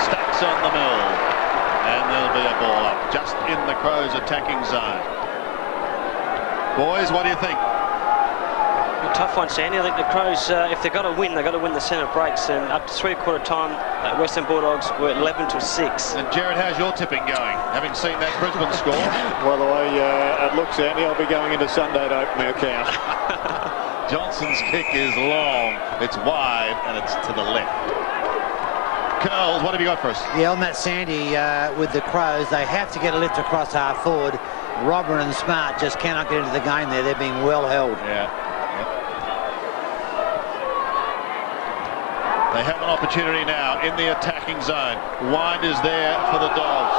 Stacks on the mill, and there'll be a ball up just in the Crows' attacking zone. Boys, what do you think? A tough one, Sandy. I think the Crows, if they've got to win, they've got to win the centre breaks, and up to three-quarter time, Western Bulldogs were 11-6. And Jared, how's your tipping going, having seen that Brisbane score? Well, the way it looks, Andy, I'll be going into Sunday to open my account. Johnson's kick is long, it's wide, and it's to the left. Curls, what have you got for us? Yeah, on that, Sandy, with the Crows, they have to get a lift across half forward. Robber and Smart just cannot get into the game there. They're being well held. Yeah. They have an opportunity now in the attacking zone. Wind is there for the Dogs.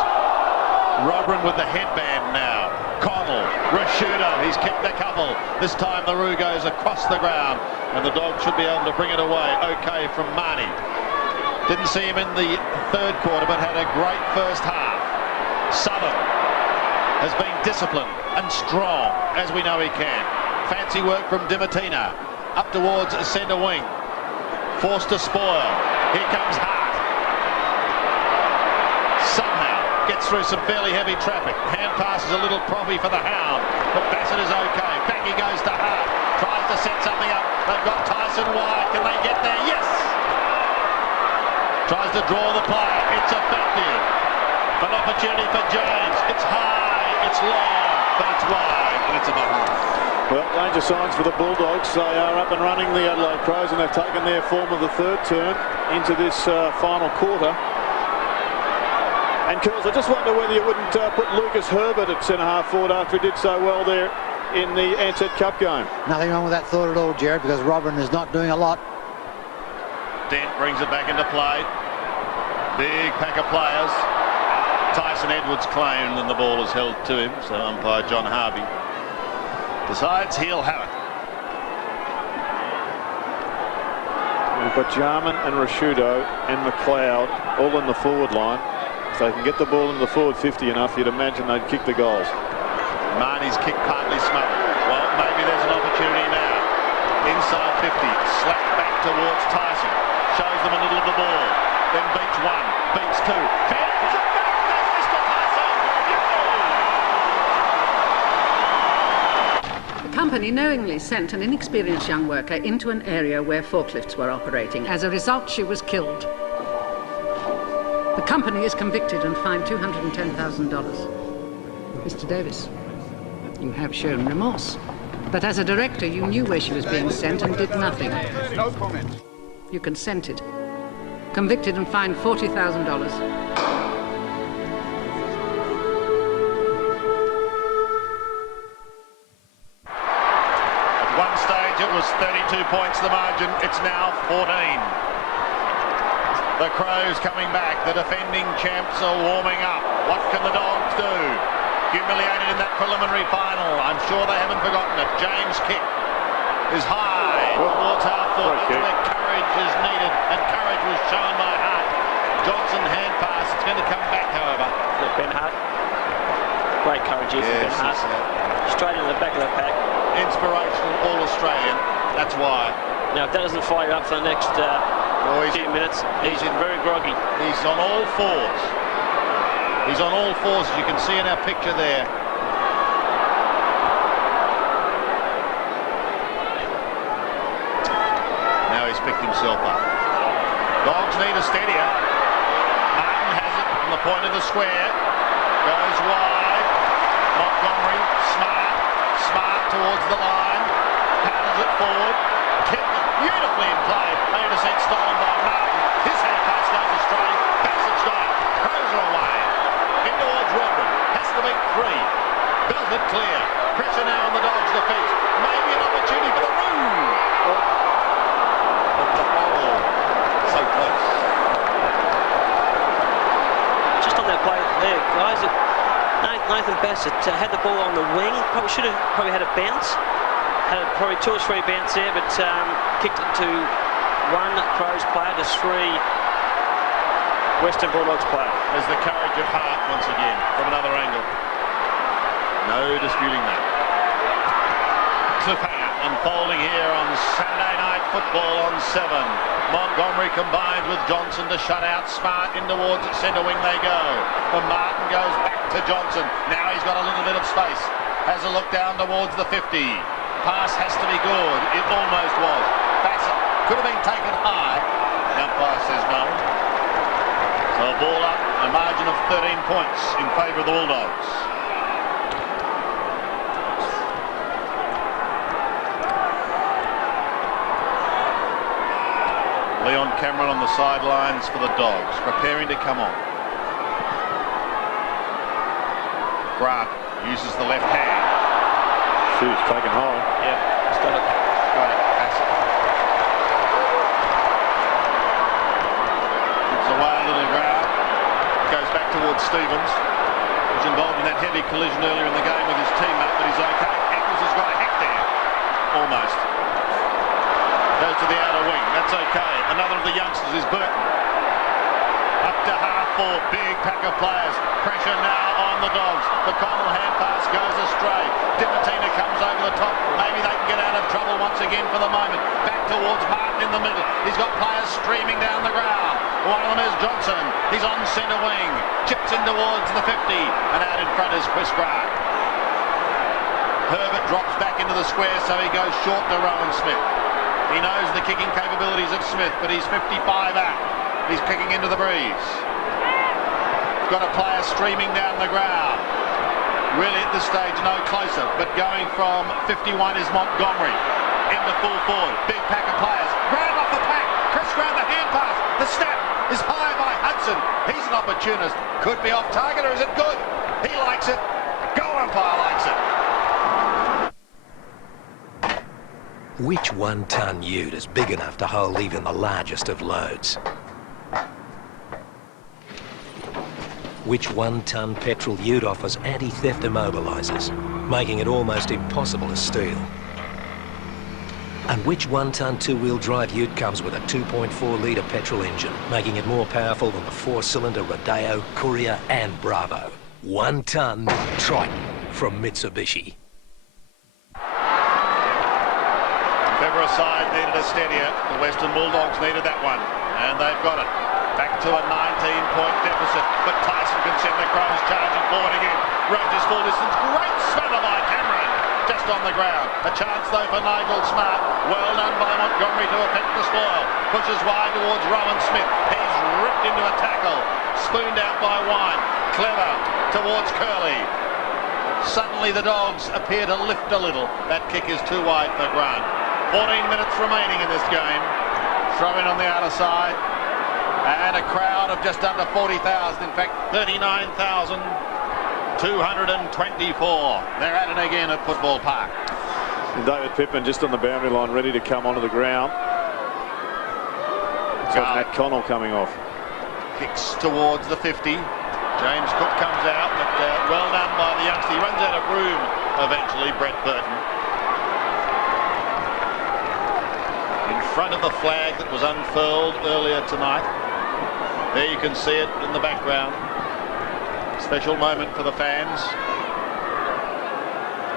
Robrin with the headband now. Connell, Rashudo, he's kicked a couple. This time the Roo goes across the ground, and the Dogs should be able to bring it away. Okay from Marnie. Didn't see him in the third quarter, but had a great first half. Southern has been disciplined and strong, as we know he can. Fancy work from Dimatina. Up towards centre wing. Forced to spoil. Here comes Hart. Somehow gets through some fairly heavy traffic. Hand pass is a little proppy for the Hound, but Bassett is okay. Back he goes to Hart. Tries to set something up. They've got Tyson wide. Can they get there? Yes! Tries to draw the play. It's effective. An opportunity for James. It's high, it's long, but it's wide, and it's a behind. Well, danger signs for the Bulldogs. They are up and running, the Adelaide Crows, and they've taken their form of the third turn into this final quarter. And, Curls, I just wonder whether you wouldn't put Lucas Herbert at centre-half forward after he did so well there in the Ansett Cup game. Nothing wrong with that thought at all, Jared, because Robin is not doing a lot. Dent brings it back into play. Big pack of players. Tyson Edwards claimed, and the ball is held to him, so umpire John Harvey decides he'll have it. We've got Jarman and Rashudo and McLeod all in the forward line. If they can get the ball into the forward 50 enough, you'd imagine they'd kick the goals. Marnie's kick partly smothered. Well, maybe there's an opportunity now. Inside 50, slapped back towards Tyson. Shows them a little of the ball. Then beats one, beats two. The company knowingly sent an inexperienced young worker into an area where forklifts were operating. As a result, she was killed. The company is convicted and fined $210,000. Mr. Davis, you have shown remorse. But as a director, you knew where she was being sent and did nothing. No comment. You consented. Convicted and fined $40,000. It was 32 points the margin. It's now 14. The Crows coming back. The defending champs are warming up. What can the Dogs do? Humiliated in that preliminary final. I'm sure they haven't forgotten it. James' kick is high towards half forward. That's where courage is needed, and courage was shown by Hart. Johnson hand pass. It's going to come back, however. Ben Hart. Great courage here from Ben Hart. Straight into the back of the pack. Inspirational All-Australian. That's why. Now, if that doesn't fire you up for the next few minutes, he's very groggy. He's on all fours. He's on all fours, as you can see in our picture there. Now he's picked himself up. Dogs need a steadier. Martin has it on the point of the square. Goes wide. Montgomery, smart towards the line. Paddles it forward. Kicked beautifully in play. 80% stolen by Martin. His hand pass goes astray. Bassett's got it. Crows are away. In towards Rodman. Has to beat 3. Belted clear. Pressure now on the Dogs' defence. Maybe an opportunity for the Roos. So close. Just on that play there, guys. Nathan Bassett had the ball on the wing. Should have had a bounce. Had probably 2 or 3 bounce there, but kicked it to 1 Crows player to 3 Western Bulldogs player. There's the courage of Hart once again from another angle. No disputing that. Cliffhanger unfolding here on Saturday Night Football on 7. Montgomery combines with Johnson to shut out Smart. In towards centre wing they go. And Martin goes back to Johnson. Now he's got a little bit of space. Has a look down towards the 50. Pass has to be good. It almost was. Bassett could have been taken high. Umpire says no. So a ball up, a margin of 13 points in favour of the Bulldogs. Leon Cameron on the sidelines for the Dogs, preparing to come on. Grant uses the left hand. Shoot, taken high. Yeah, it's got it. Got it. Bassett. Gives away a little ground. Goes back towards Stevens. Was involved in that heavy collision earlier in the game with his teammate, but he's okay. Eccles has got a hack there. Almost. Goes to the outer wing. That's okay. Another of the youngsters is Burton. Up to half-forward. Big pack of players. Pressure now on the Dogs. The Connell hand pass goes astray. Dimatina comes over the top. Maybe they can get out of trouble once again for the moment. Back towards Martin in the middle. He's got players streaming down the ground. One of them is Johnson. He's on centre wing. Chips in towards the 50. And out in front is Chris Grant. Herbert drops back into the square, so he goes short to Rowan Smith. He knows the kicking capabilities of Smith, but he's 55 out. He's kicking into the breeze. Got a player streaming down the ground. Really at this stage no closer, but going from 51 is Montgomery. Into full forward. Big pack of players. Grant off the pack. Chris Grant, the hand pass. The snap is high by Hudson. He's an opportunist. Could be off target, or is it good? He likes it. Goal umpire likes it. Which 1-ton ute is big enough to hold even the largest of loads? Which 1-ton petrol ute offers anti-theft immobilisers, making it almost impossible to steal? And which 1-ton 2-wheel drive ute comes with a 2.4-litre petrol engine, making it more powerful than the 4-cylinder Rodeo, Courier and Bravo? 1-ton Triton from Mitsubishi. February side needed a steadier. The Western Bulldogs needed that one, and they've got it. Back to a 19-point deficit, but Tyson can send the Crows charging forward again. Rogers full distance, great smother by Cameron, just on the ground. A chance though for Nigel Smart. Well done by Montgomery to affect the spoil. Pushes wide towards Rowan Smith. He's ripped into a tackle. Spooned out by Wine. Clever towards Curley. Suddenly the Dogs appear to lift a little. That kick is too wide for Grant. 14 minutes remaining in this game. Throw in on the outer side. And a crowd of just under 40,000. In fact, 39,224. They're at it again at Football Park. And David Pittman just on the boundary line, ready to come onto the ground. So Matt Connell coming off. Kicks towards the 50. James Cook comes out, but well done by the youngster. He runs out of room eventually, Brett Burton. In front of the flag that was unfurled earlier tonight. There you can see it in the background. Special moment for the fans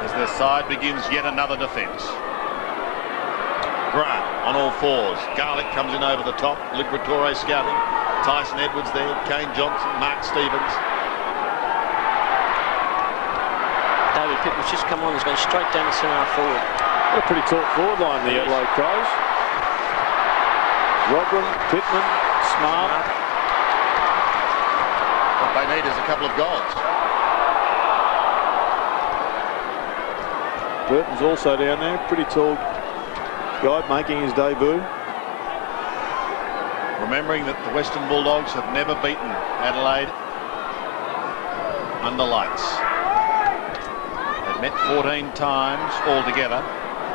as their side begins yet another defence. Grant on all fours. Garlick comes in over the top. Liberatore scouting. Tyson Edwards there. Kane Johnson. Mark Stevens. David Pittman's just come on. He's gone straight down the centre forward. What a pretty taut forward line, the Adelaide Crows. Rodram, Pittman, Smart. What they need is a couple of goals. Burton's also down there. Pretty tall guy making his debut. Remembering that the Western Bulldogs have never beaten Adelaide under lights. They've met 14 times altogether.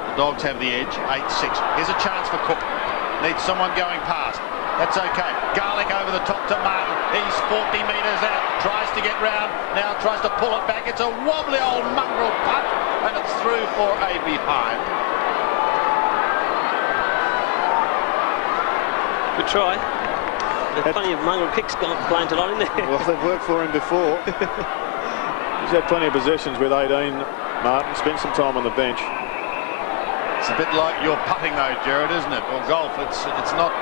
The Dogs have the edge, 8-6. Here's a chance for Cook. Needs someone going past. That's okay. Garlick over the top to Martin. He's 40 metres out. Tries to get round. Now tries to pull it back. It's a wobbly old mongrel putt. And it's through for a behind. Good try. There's plenty of mongrel kicks playing tonight in there. Well, they've worked for him before. He's had plenty of possessions with 18, Martin. Spent some time on the bench. It's a bit like your putting though, Jared, isn't it? Or golf. It's not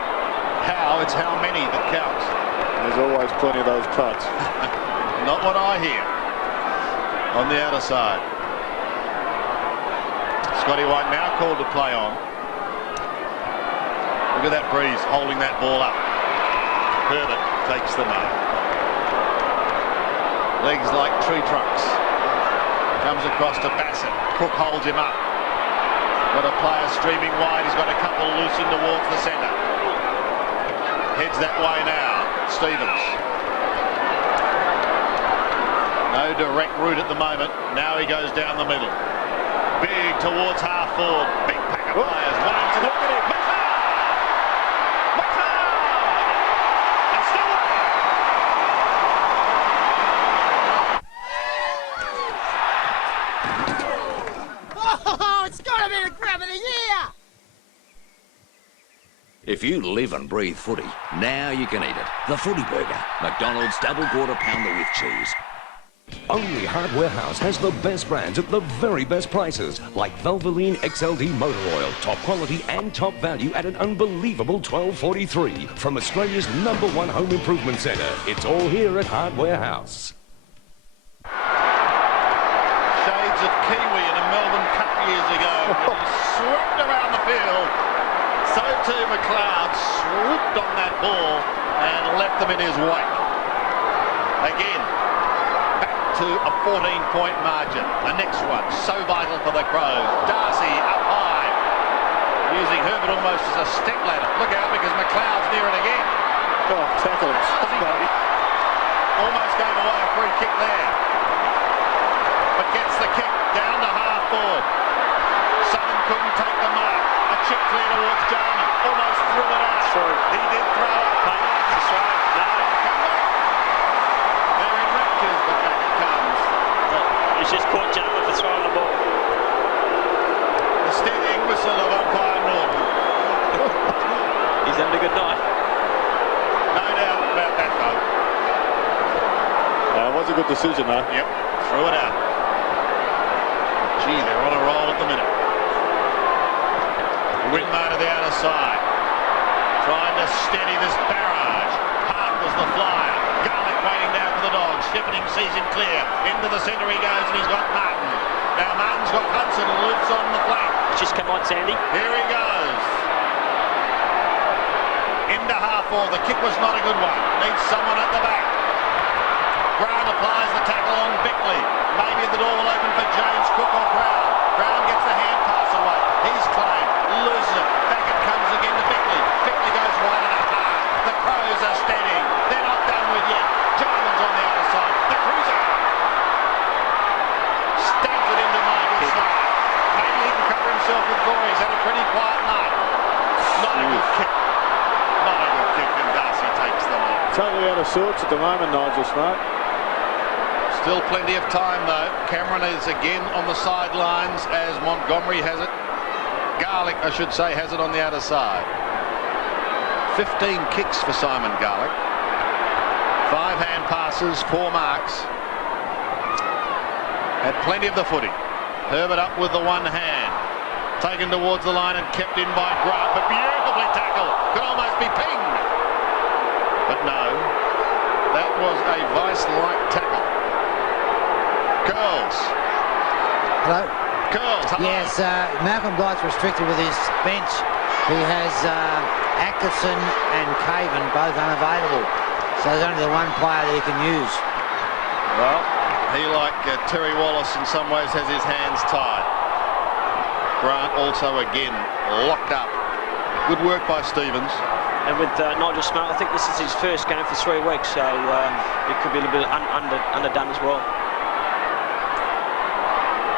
how, it's how many that counts. There's always plenty of those putts. Not what I hear. On the outer side. Scotty White now called to play on. Look at that breeze holding that ball up. Herbert takes the mark. Legs like tree trunks. Comes across to Bassett. Cook holds him up. Got a player streaming wide. He's got a couple loose in towards the centre. Heads that way now. Stevens. No direct route at the moment. Now he goes down the middle. Big towards half forward. Big pack of players. One to look at him. If you live and breathe footy, now you can eat it. The Footy Burger. McDonald's double quarter pounder with cheese. Only Hardware House has the best brands at the very best prices, like Valvoline XLD motor oil, top quality and top value at an unbelievable $12.43 from Australia's #1 home improvement centre. It's all here at Hardware House. Shades of Kiwi in a Melbourne Cup years ago. He swept around the field. So too McLeod swooped on that ball and left them in his wake. Again, back to a 14-point margin. The next one, so vital for the Crows. Darcy up high, using Herbert almost as a step ladder. Look out, because McLeod's near it again. Oh, tackle him. Almost gave away a free kick there. But gets the kick down to half forward. Southern couldn't take the mark. A chip clear towards Jarman. Almost threw it out. He did throw it. That's right. No. Come back. They're in raptures, but back it comes. He's just caught Jarman for throwing the ball. The steadying whistle of umpire Norton. He's having a good night. No doubt about that, though. It was a good decision, though. Yep. Threw it out. Gee, they're on a roll at the minute. Winmar to the outer side. Trying to steady this barrage. Hart was the flyer. Garlick waiting down for the Dogs. Shippening sees him clear. Into the centre he goes, and he's got Martin. Now Martin's got Hudson loose on the flank. Just come on, Sandy. Here he goes. Into half forward. The kick was not a good one. Needs someone at the back. Brown applies the tackle on Bickley. Maybe the door will open for James Cook or Brown. Brown gets the hand pass away. He's claimed. Loses it. Back it comes again to Bickley. Bickley goes wide and up hard. The Crows are steady. They're not done with yet. Jarman's on the outer side. The cruiser stabs it into Michael's side. Maybe he can cover himself with glory. He's had a pretty quiet night. Not a good kick. Not a good kick, and Darcy takes the mark. Totally out of sorts at the moment, Nigel Smart. Still plenty of time, though. Cameron is again on the sidelines as Montgomery has it. Garlick, I should say, has it on the outer side. 15 kicks for Simon Garlick. 5 hand passes, 4 marks. Had plenty of the footy. Herbert up with the one hand. Taken towards the line and kept in by Grant, but beautifully tackled. Could almost be pinged. But no, that was a vice-like tackle. Curls. Hello? Curls. Hello. Yes, Malcolm Blight's restricted with his bench. He has Atkinson and Caven both unavailable. So there's only the one player that he can use. Well, he, like Terry Wallace, in some ways has his hands tied. Grant also again locked up. Good work by Stevens. And with Nigel Smart, I think this is his first game for 3 weeks, so it could be a little bit underdone as well.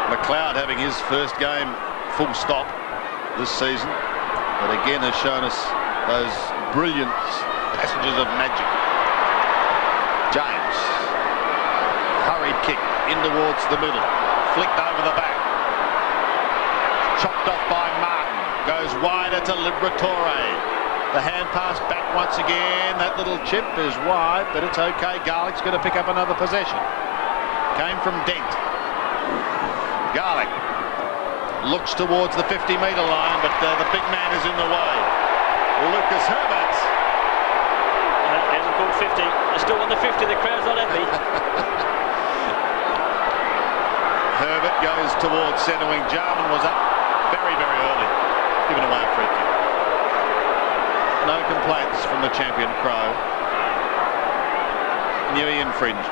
McLeod having his first game full stop this season, but again has shown us those brilliant passages of magic. James, hurried kick in towards the middle, flicked over the back, chopped off by Martin, goes wider to Liberatore. The hand pass back once again. That little chip is wide, but it's okay. Garlick's going to pick up another possession. Came from Dent. Garlick looks towards the 50-metre line, but the big man is in the way. Lucas Herbert. Hasn't called 50. They're still on the 50. The crowd's not happy. Herbert goes towards centre wing. Jarman was up very, very early, giving away a free kick. No complaints from the champion Crow. Knew he infringed.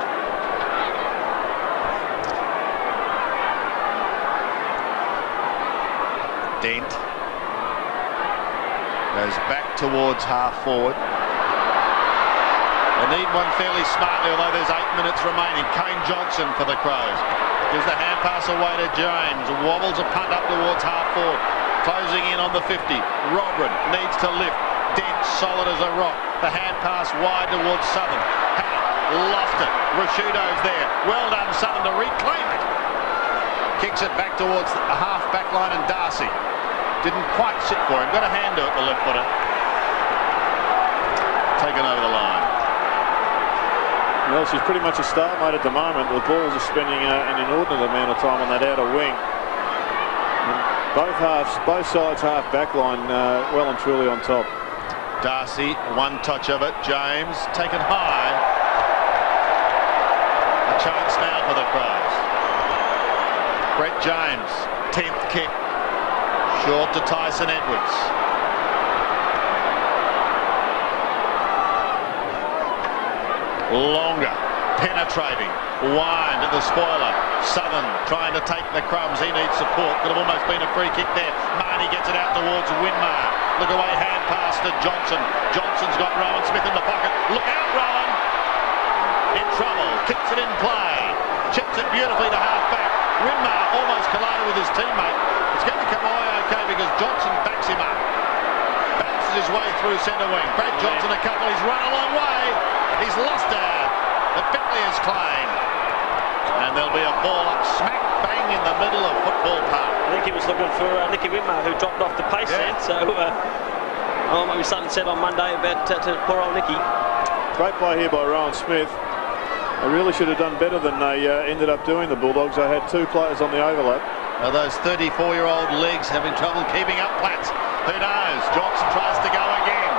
Dent goes back towards half forward. They need one fairly smartly, although there's 8 minutes remaining. Kane Johnson for the Crows. Gives the hand pass away to James. Wobbles a punt up towards half forward. Closing in on the 50. Robrin needs to lift. Dent solid as a rock. The hand pass wide towards Southern. Lost it. Rashudo's there. Well done, Southern, to reclaim it. Kicks it back towards the half back line, and Darcy didn't quite sit for him. Got a hand to it, the left footer. Taken over the line. Well, she's pretty much a stalemate at the moment. The Bulls are spending an inordinate amount of time on that outer wing. Both sides half back line well and truly on top. Darcy, one touch of it. James taken high. A chance now for the Crows. Brett James, 10th kick. Short to Tyson Edwards. Longer, penetrating, wind at the spoiler. Southern trying to take the crumbs. He needs support. Could have almost been a free kick there. Marnie gets it out towards Winmar. Look away, hand pass to Johnson. Johnson's got Rowan Smith in the pocket. Look out, Rowan! In trouble. Kicks it in play. Chips it beautifully to half back. Winmar almost collided with his teammate. It's going to come away okay because Johnson backs him up. Bounces his way through centre wing. Brad Johnson a couple. He's run a long way. He's lost it. But Bickley is claimed. And there'll be a ball up smack bang in the middle of Football Park. I think he was looking for Nicky Winmar, who dropped off the pace then. So maybe something said on Monday about to poor old Nicky. Great play here by Rowan Smith. They really should have done better than they ended up doing, the Bulldogs. They had 2 players on the overlap. Are those 34-year-old legs having trouble keeping up Platts? Who knows? Johnson tries to go again.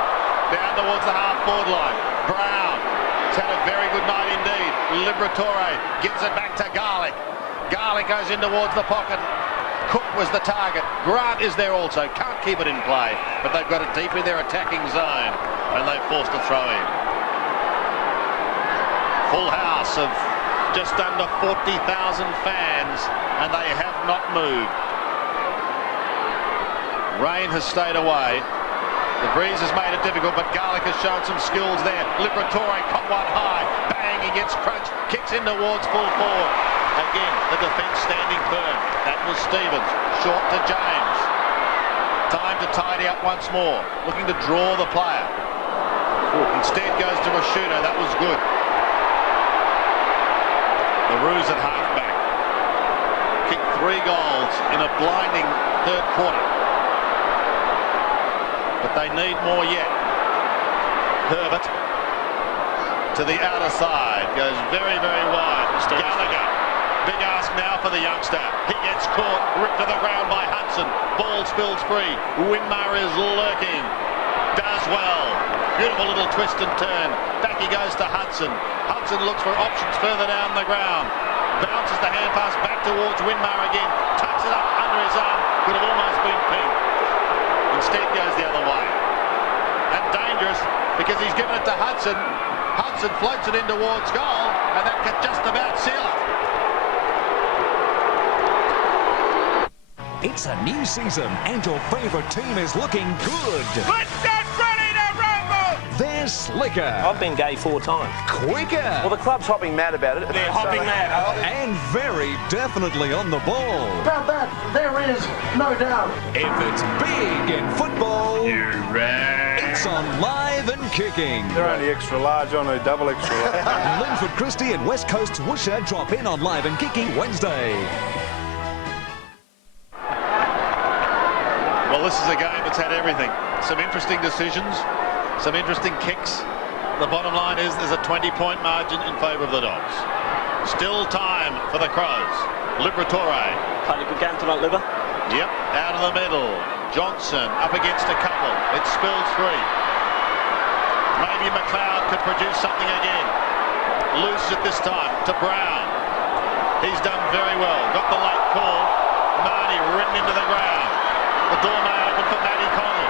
Down towards the half-forward line. Brown has had a very good night indeed. Liberatore gives it back to Garlick. Garlick goes in towards the pocket. Cook was the target. Grant is there also. Can't keep it in play, but they've got it deep in their attacking zone, and they've forced a throw in. Full house of just under 40,000 fans, and they have not moved. Rain has stayed away. The breeze has made it difficult, but Garlick has shown some skills there. Liberatore caught one high. Bang, he gets crunched. Kicks in towards full forward. Again, the defence standing firm. That was Stevens. Short to James. Time to tidy up once more. Looking to draw the player. Instead goes to Rashudo. That was good. The Roos at halfback. Kicked 3 goals in a blinding third quarter. But they need more yet. Herbert to the outer side. Goes very, very wide. Gallagher. Big ask now for the youngster. He gets caught. Ripped to the ground by Hudson. Ball spills free. Winmar is lurking. Does well. Beautiful little twist and turn. Back he goes to Hudson. Hudson looks for options further down the ground. Bounces the hand pass back towards Winmar again. Tucks it up under his arm. Could have almost been pink. Instead goes the other way. And dangerous because he's given it to Hudson. Hudson floats it in towards goal, and that could just about seal it. It's a new season, and your favourite team is looking good. Let's get ready to rumble! They're slicker. I've been gay 4 times. Quicker. Well, the club's hopping mad about it. They're hopping mad. And very definitely on the ball. About that, there is no doubt. If it's big in football, You're right. it's on Live and Kicking. They're only extra large, I know double extra large. Linford Christie and West Coast Woosha drop in on Live and Kicking Wednesday. Well, this is a game that's had everything. Some interesting decisions, some interesting kicks. The bottom line is there's a 20-point margin in favour of the Dogs. Still time for the Crows. Liberatore. Played a good game tonight, Liver. Yep, out of the middle. Johnson up against a couple. It spills free. Maybe McLeod could produce something again. Loses it this time to Brown. He's done very well. Got the late call. Marnie ridden into the ground. The door may open for Matty Connell.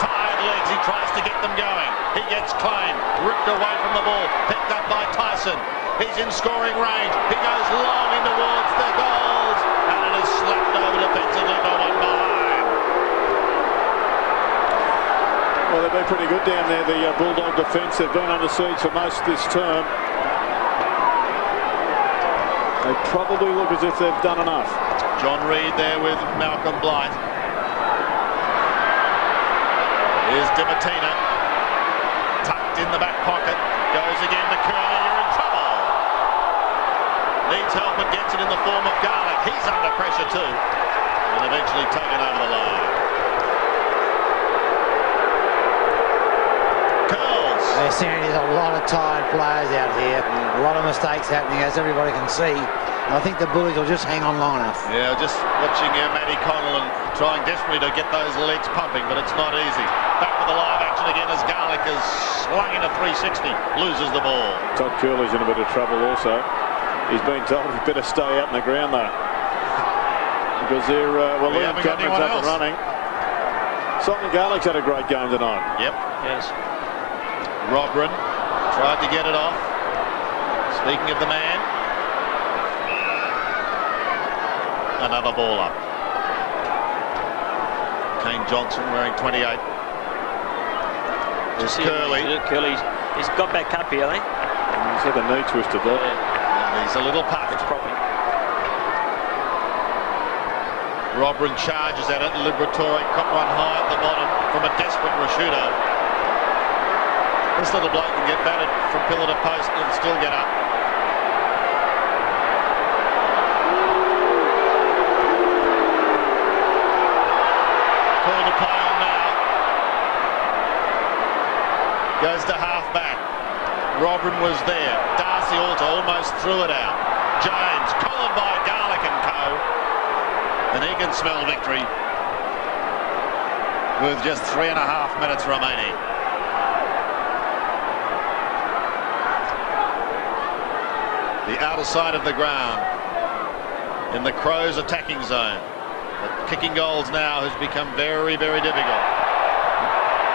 Tired legs, he tries to get them going. He gets claimed, ripped away from the ball, picked up by Tyson. He's in scoring range. He goes long in towards the goals, and it is slapped over defensively by one behind. Well, they've been pretty good down there, the Bulldog defence. They've been under siege for most of this term. They probably look as if they've done enough. John Reid there with Malcolm Blight. Here's Dimatina, tucked in the back pocket, goes again to Curley, you're in trouble. Needs help and gets it in the form of Garlick. He's under pressure too, and eventually taken over the line. Curls. They're seeing there's a lot of tired players out here, a lot of mistakes happening, as everybody can see. And I think the Bullies will just hang on long enough. Yeah, just watching Matty Connell and trying desperately to get those legs pumping, but it's not easy. Back to the live action again as Garlick is slung in a 360, loses the ball. Todd Curley's in a bit of trouble also. He's been told he better stay out in the ground though, because they're well, Liam Cameron's up and running. Simon Garlick's had a great game tonight. Yep. Yes. Robrin tried to get it off. Speaking of the man, another ball up. Kane Johnson wearing 28. Just Curley. Curley, he's got back up here, eh? He's had a knee twisted there. Yeah. He's a little puffed. Probably. Robrin charges at it. Liberatore got one high at the bottom from a desperate Rashudo. This little bloke can get battered from pillar to post and still get up. Call to play on now. Goes to half-back. Robrin was there. Darcy also almost threw it out. James, collared by Garlick and co. And he can smell victory with just 3.5 minutes remaining. The outer side of the ground in the Crows attacking zone. But kicking goals now has become very, very difficult.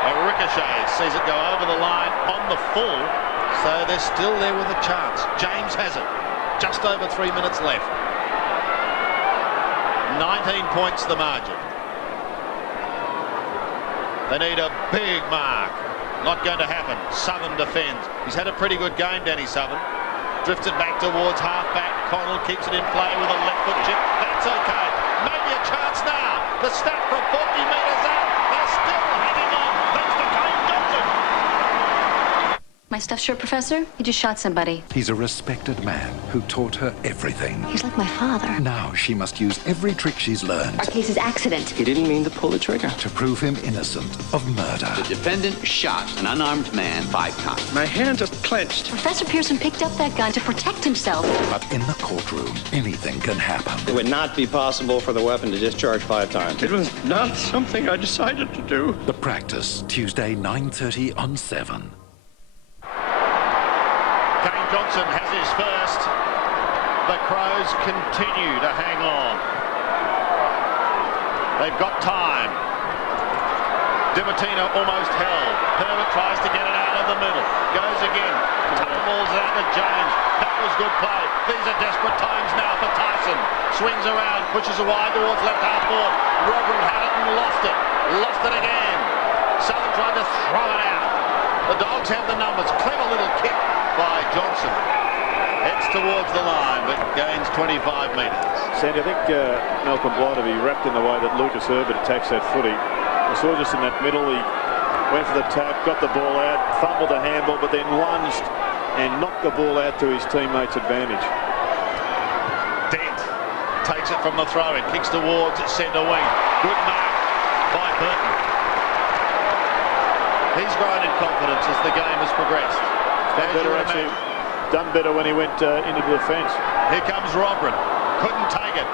A ricochet sees it go over the line on the full, so they're still there with a chance. James has it. Just over 3 minutes left. 19 points the margin. They need a big mark. Not going to happen. Southern defends. He's had a pretty good game, Danny Southern. Drifts it back towards half-back. Connell keeps it in play with a left foot chip. That's okay. Maybe a chance now. The snap from 40 metres out. They're still hanging on. Thanks to Kane Johnson. My stuffed shirt, Professor? He just shot somebody. He's a respected man who taught her everything. He's like my father. Now she must use every trick she's learned Our case is accident. He didn't mean to pull the trigger. to prove him innocent of murder. The defendant shot an unarmed man 5 times. My hand just clenched. Professor Pearson picked up that gun to protect himself. But in the courtroom, anything can happen. It would not be possible for the weapon to discharge 5 times. It was not something I decided to do. The Practice, Tuesday, 9:30 on 7. Kane Johnson has his first. The Crows continue to hang on. They've got time. Dimartino almost held. Herbert tries to get it out of the middle. Goes again. Tucker balls it out to James. That was good play. These are desperate times now for Tyson. Swings around, pushes it wide towards left half forward. Robin had it and lost it. Lost it again. Southern tried to throw it out. The Dogs have the numbers. Clever little kick by Johnson. Heads towards the line, but gains 25 metres. Sandy, I think Malcolm Blight will be wrapped in the way that Lucas Herbert attacks that footy. We saw just in that middle, he went for the tap, got the ball out, fumbled a handball, but then lunged and knocked the ball out to his teammates' advantage. Dent takes it from the throw-in, kicks towards centre wing. Good mark by Burton. He's grown in confidence as the game has progressed. Done better when he went into the defence. Here comes Robrin. Couldn't take it.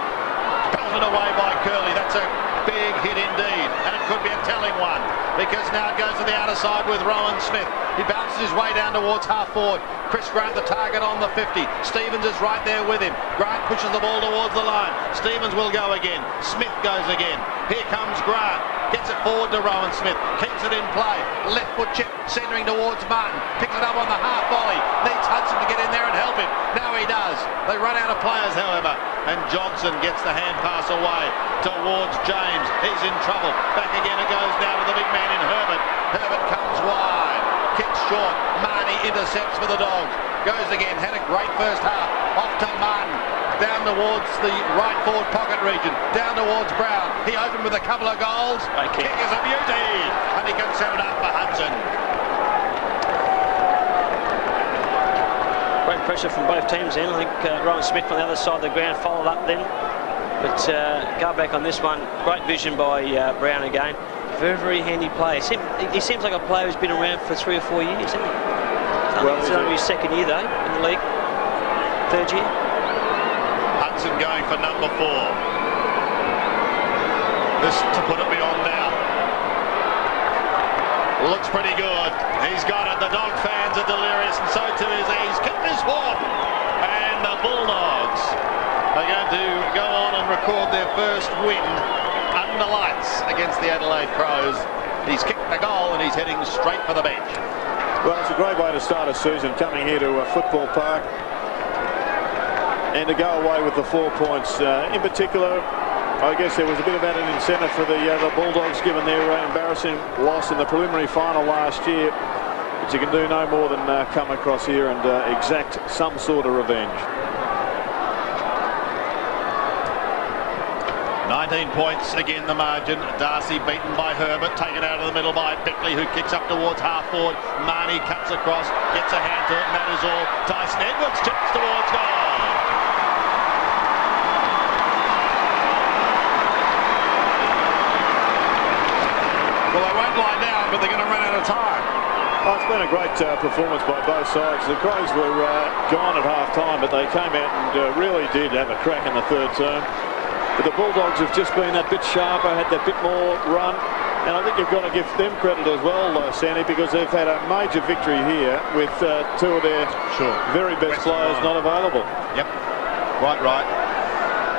Belted away by Curley. That's a big hit indeed. And it could be a telling one, because now it goes to the outer side with Rowan Smith. He bounces his way down towards half forward. Chris Grant the target on the 50. Stevens is right there with him. Grant pushes the ball towards the line. Stevens will go again. Smith goes again. Here comes Grant. Gets it forward to Rowan Smith. Keeps it in play. Left foot chip centering towards Martin. Picks it up on the half volley. Needs Hudson to get in there and help him. Now he does. They run out of players, however. And Johnson gets the hand pass away towards James. He's in trouble. Back again it goes now to the big man in Herbert. Herbert comes wide. Kicks short. Marnie intercepts for the Dogs. Goes again. Had a great first half. Off to Martin. Down towards the right forward pocket region. Down towards Brown. He opened with a couple of goals. Kick is a beauty. And he can set it up for Hudson. Great pressure from both teams then. I think Rowan Smith on the other side of the ground followed up then. But go back on this one. Great vision by Brown again. Very, very handy player. He seems like a player who's been around for 3 or 4 years, isn't he? I think it's only his 2nd year though in the league. 3rd year. Hudson going for number 4. This to put it beyond doubt. Looks pretty good. He's got it. The Dog fans are delirious, and so too is he. He's kicked his one. And the Bulldogs are going to go on and record their first win under lights against the Adelaide Crows. He's kicked the goal and he's heading straight for the bench. Well, it's a great way to start a season, coming here to Football Park and to go away with the 4 points. In particular, I guess there was a bit of added incentive for the Bulldogs, given their embarrassing loss in the preliminary final last year. But you can do no more than come across here and exact some sort of revenge. 19 points again the margin. Darcy beaten by Herbert, taken out of the middle by Beckley, who kicks up towards half forward. Marnie cuts across, gets a hand to it, and that is all. Tyson Edwards tips towards goal. Well, they won't lie down, but they're going to run out of time. Oh, it's been a great performance by both sides. The Crows were gone at half-time, but they came out and really did have a crack in the 3rd term. But the Bulldogs have just been that bit sharper, had that bit more run. And I think you've got to give them credit as well, Sandy, because they've had a major victory here with 2 of their very best players not available. Yep, right.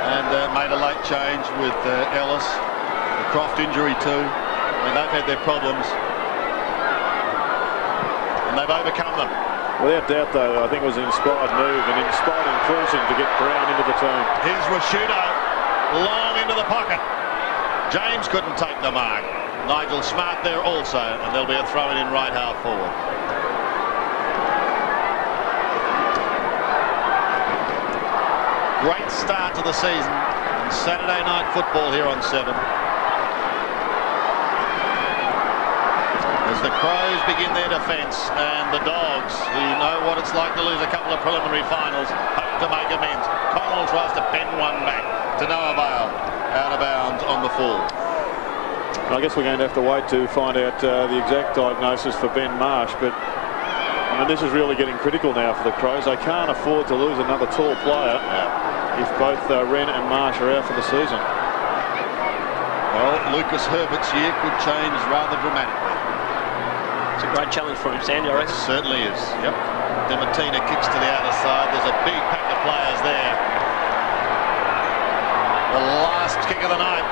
And made a late change with Ellis. The Croft injury too. I mean, they've had their problems. And they've overcome them. Without doubt, though, I think it was an inspired move, an inspired inclusion to get Brown into the team. Here's Rashudo, long into the pocket. James couldn't take the mark. Nigel Smart there also, and there'll be a throw-in in right half forward. Great start to the season. Saturday night football here on 7. As the Crows begin their defence, and the Dogs, who know what it's like to lose a couple of preliminary finals, hope to make amends. Connell tries to bend one back to no avail, out of bounds on the full. I guess we're going to have to wait to find out the exact diagnosis for Ben Marsh, but I mean, this is really getting critical now for the Crows. They can't afford to lose another tall player if both Wren and Marsh are out for the season. Well, Lucas Herbert's year could change rather dramatically. It's a great challenge for him, Sandy, I reckon. It certainly is. Yep. Demartina kicks to the outer side. There's a big pack of players there. The last kick of the night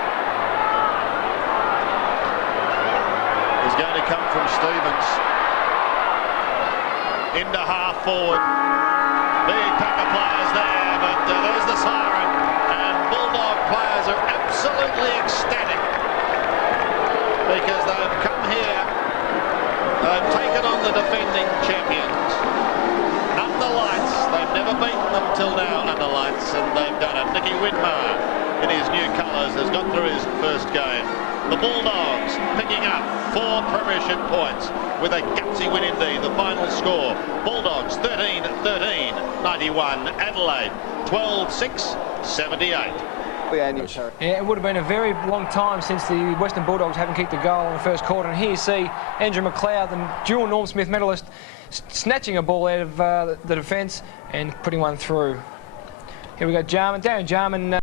is going to come from Stevens. Into half forward. Big pack of players there, but there's the siren. And Bulldog players are absolutely ecstatic because they've come here. They've taken on the defending champions. Under lights. They've never beaten them till now under lights, and they've done it. Nicky Widmar, in his new colours, has got through his first game. The Bulldogs picking up 4 premiership points with a gutsy win indeed. The final score, Bulldogs 13-13, 91. Adelaide 12-6, 78. Yeah, it would have been a very long time since the Western Bulldogs haven't kicked a goal in the first quarter. And here you see Andrew McLeod, the dual Norm Smith medalist, snatching a ball out of the defence and putting one through. Here we go, Jarman. Darren Jarman.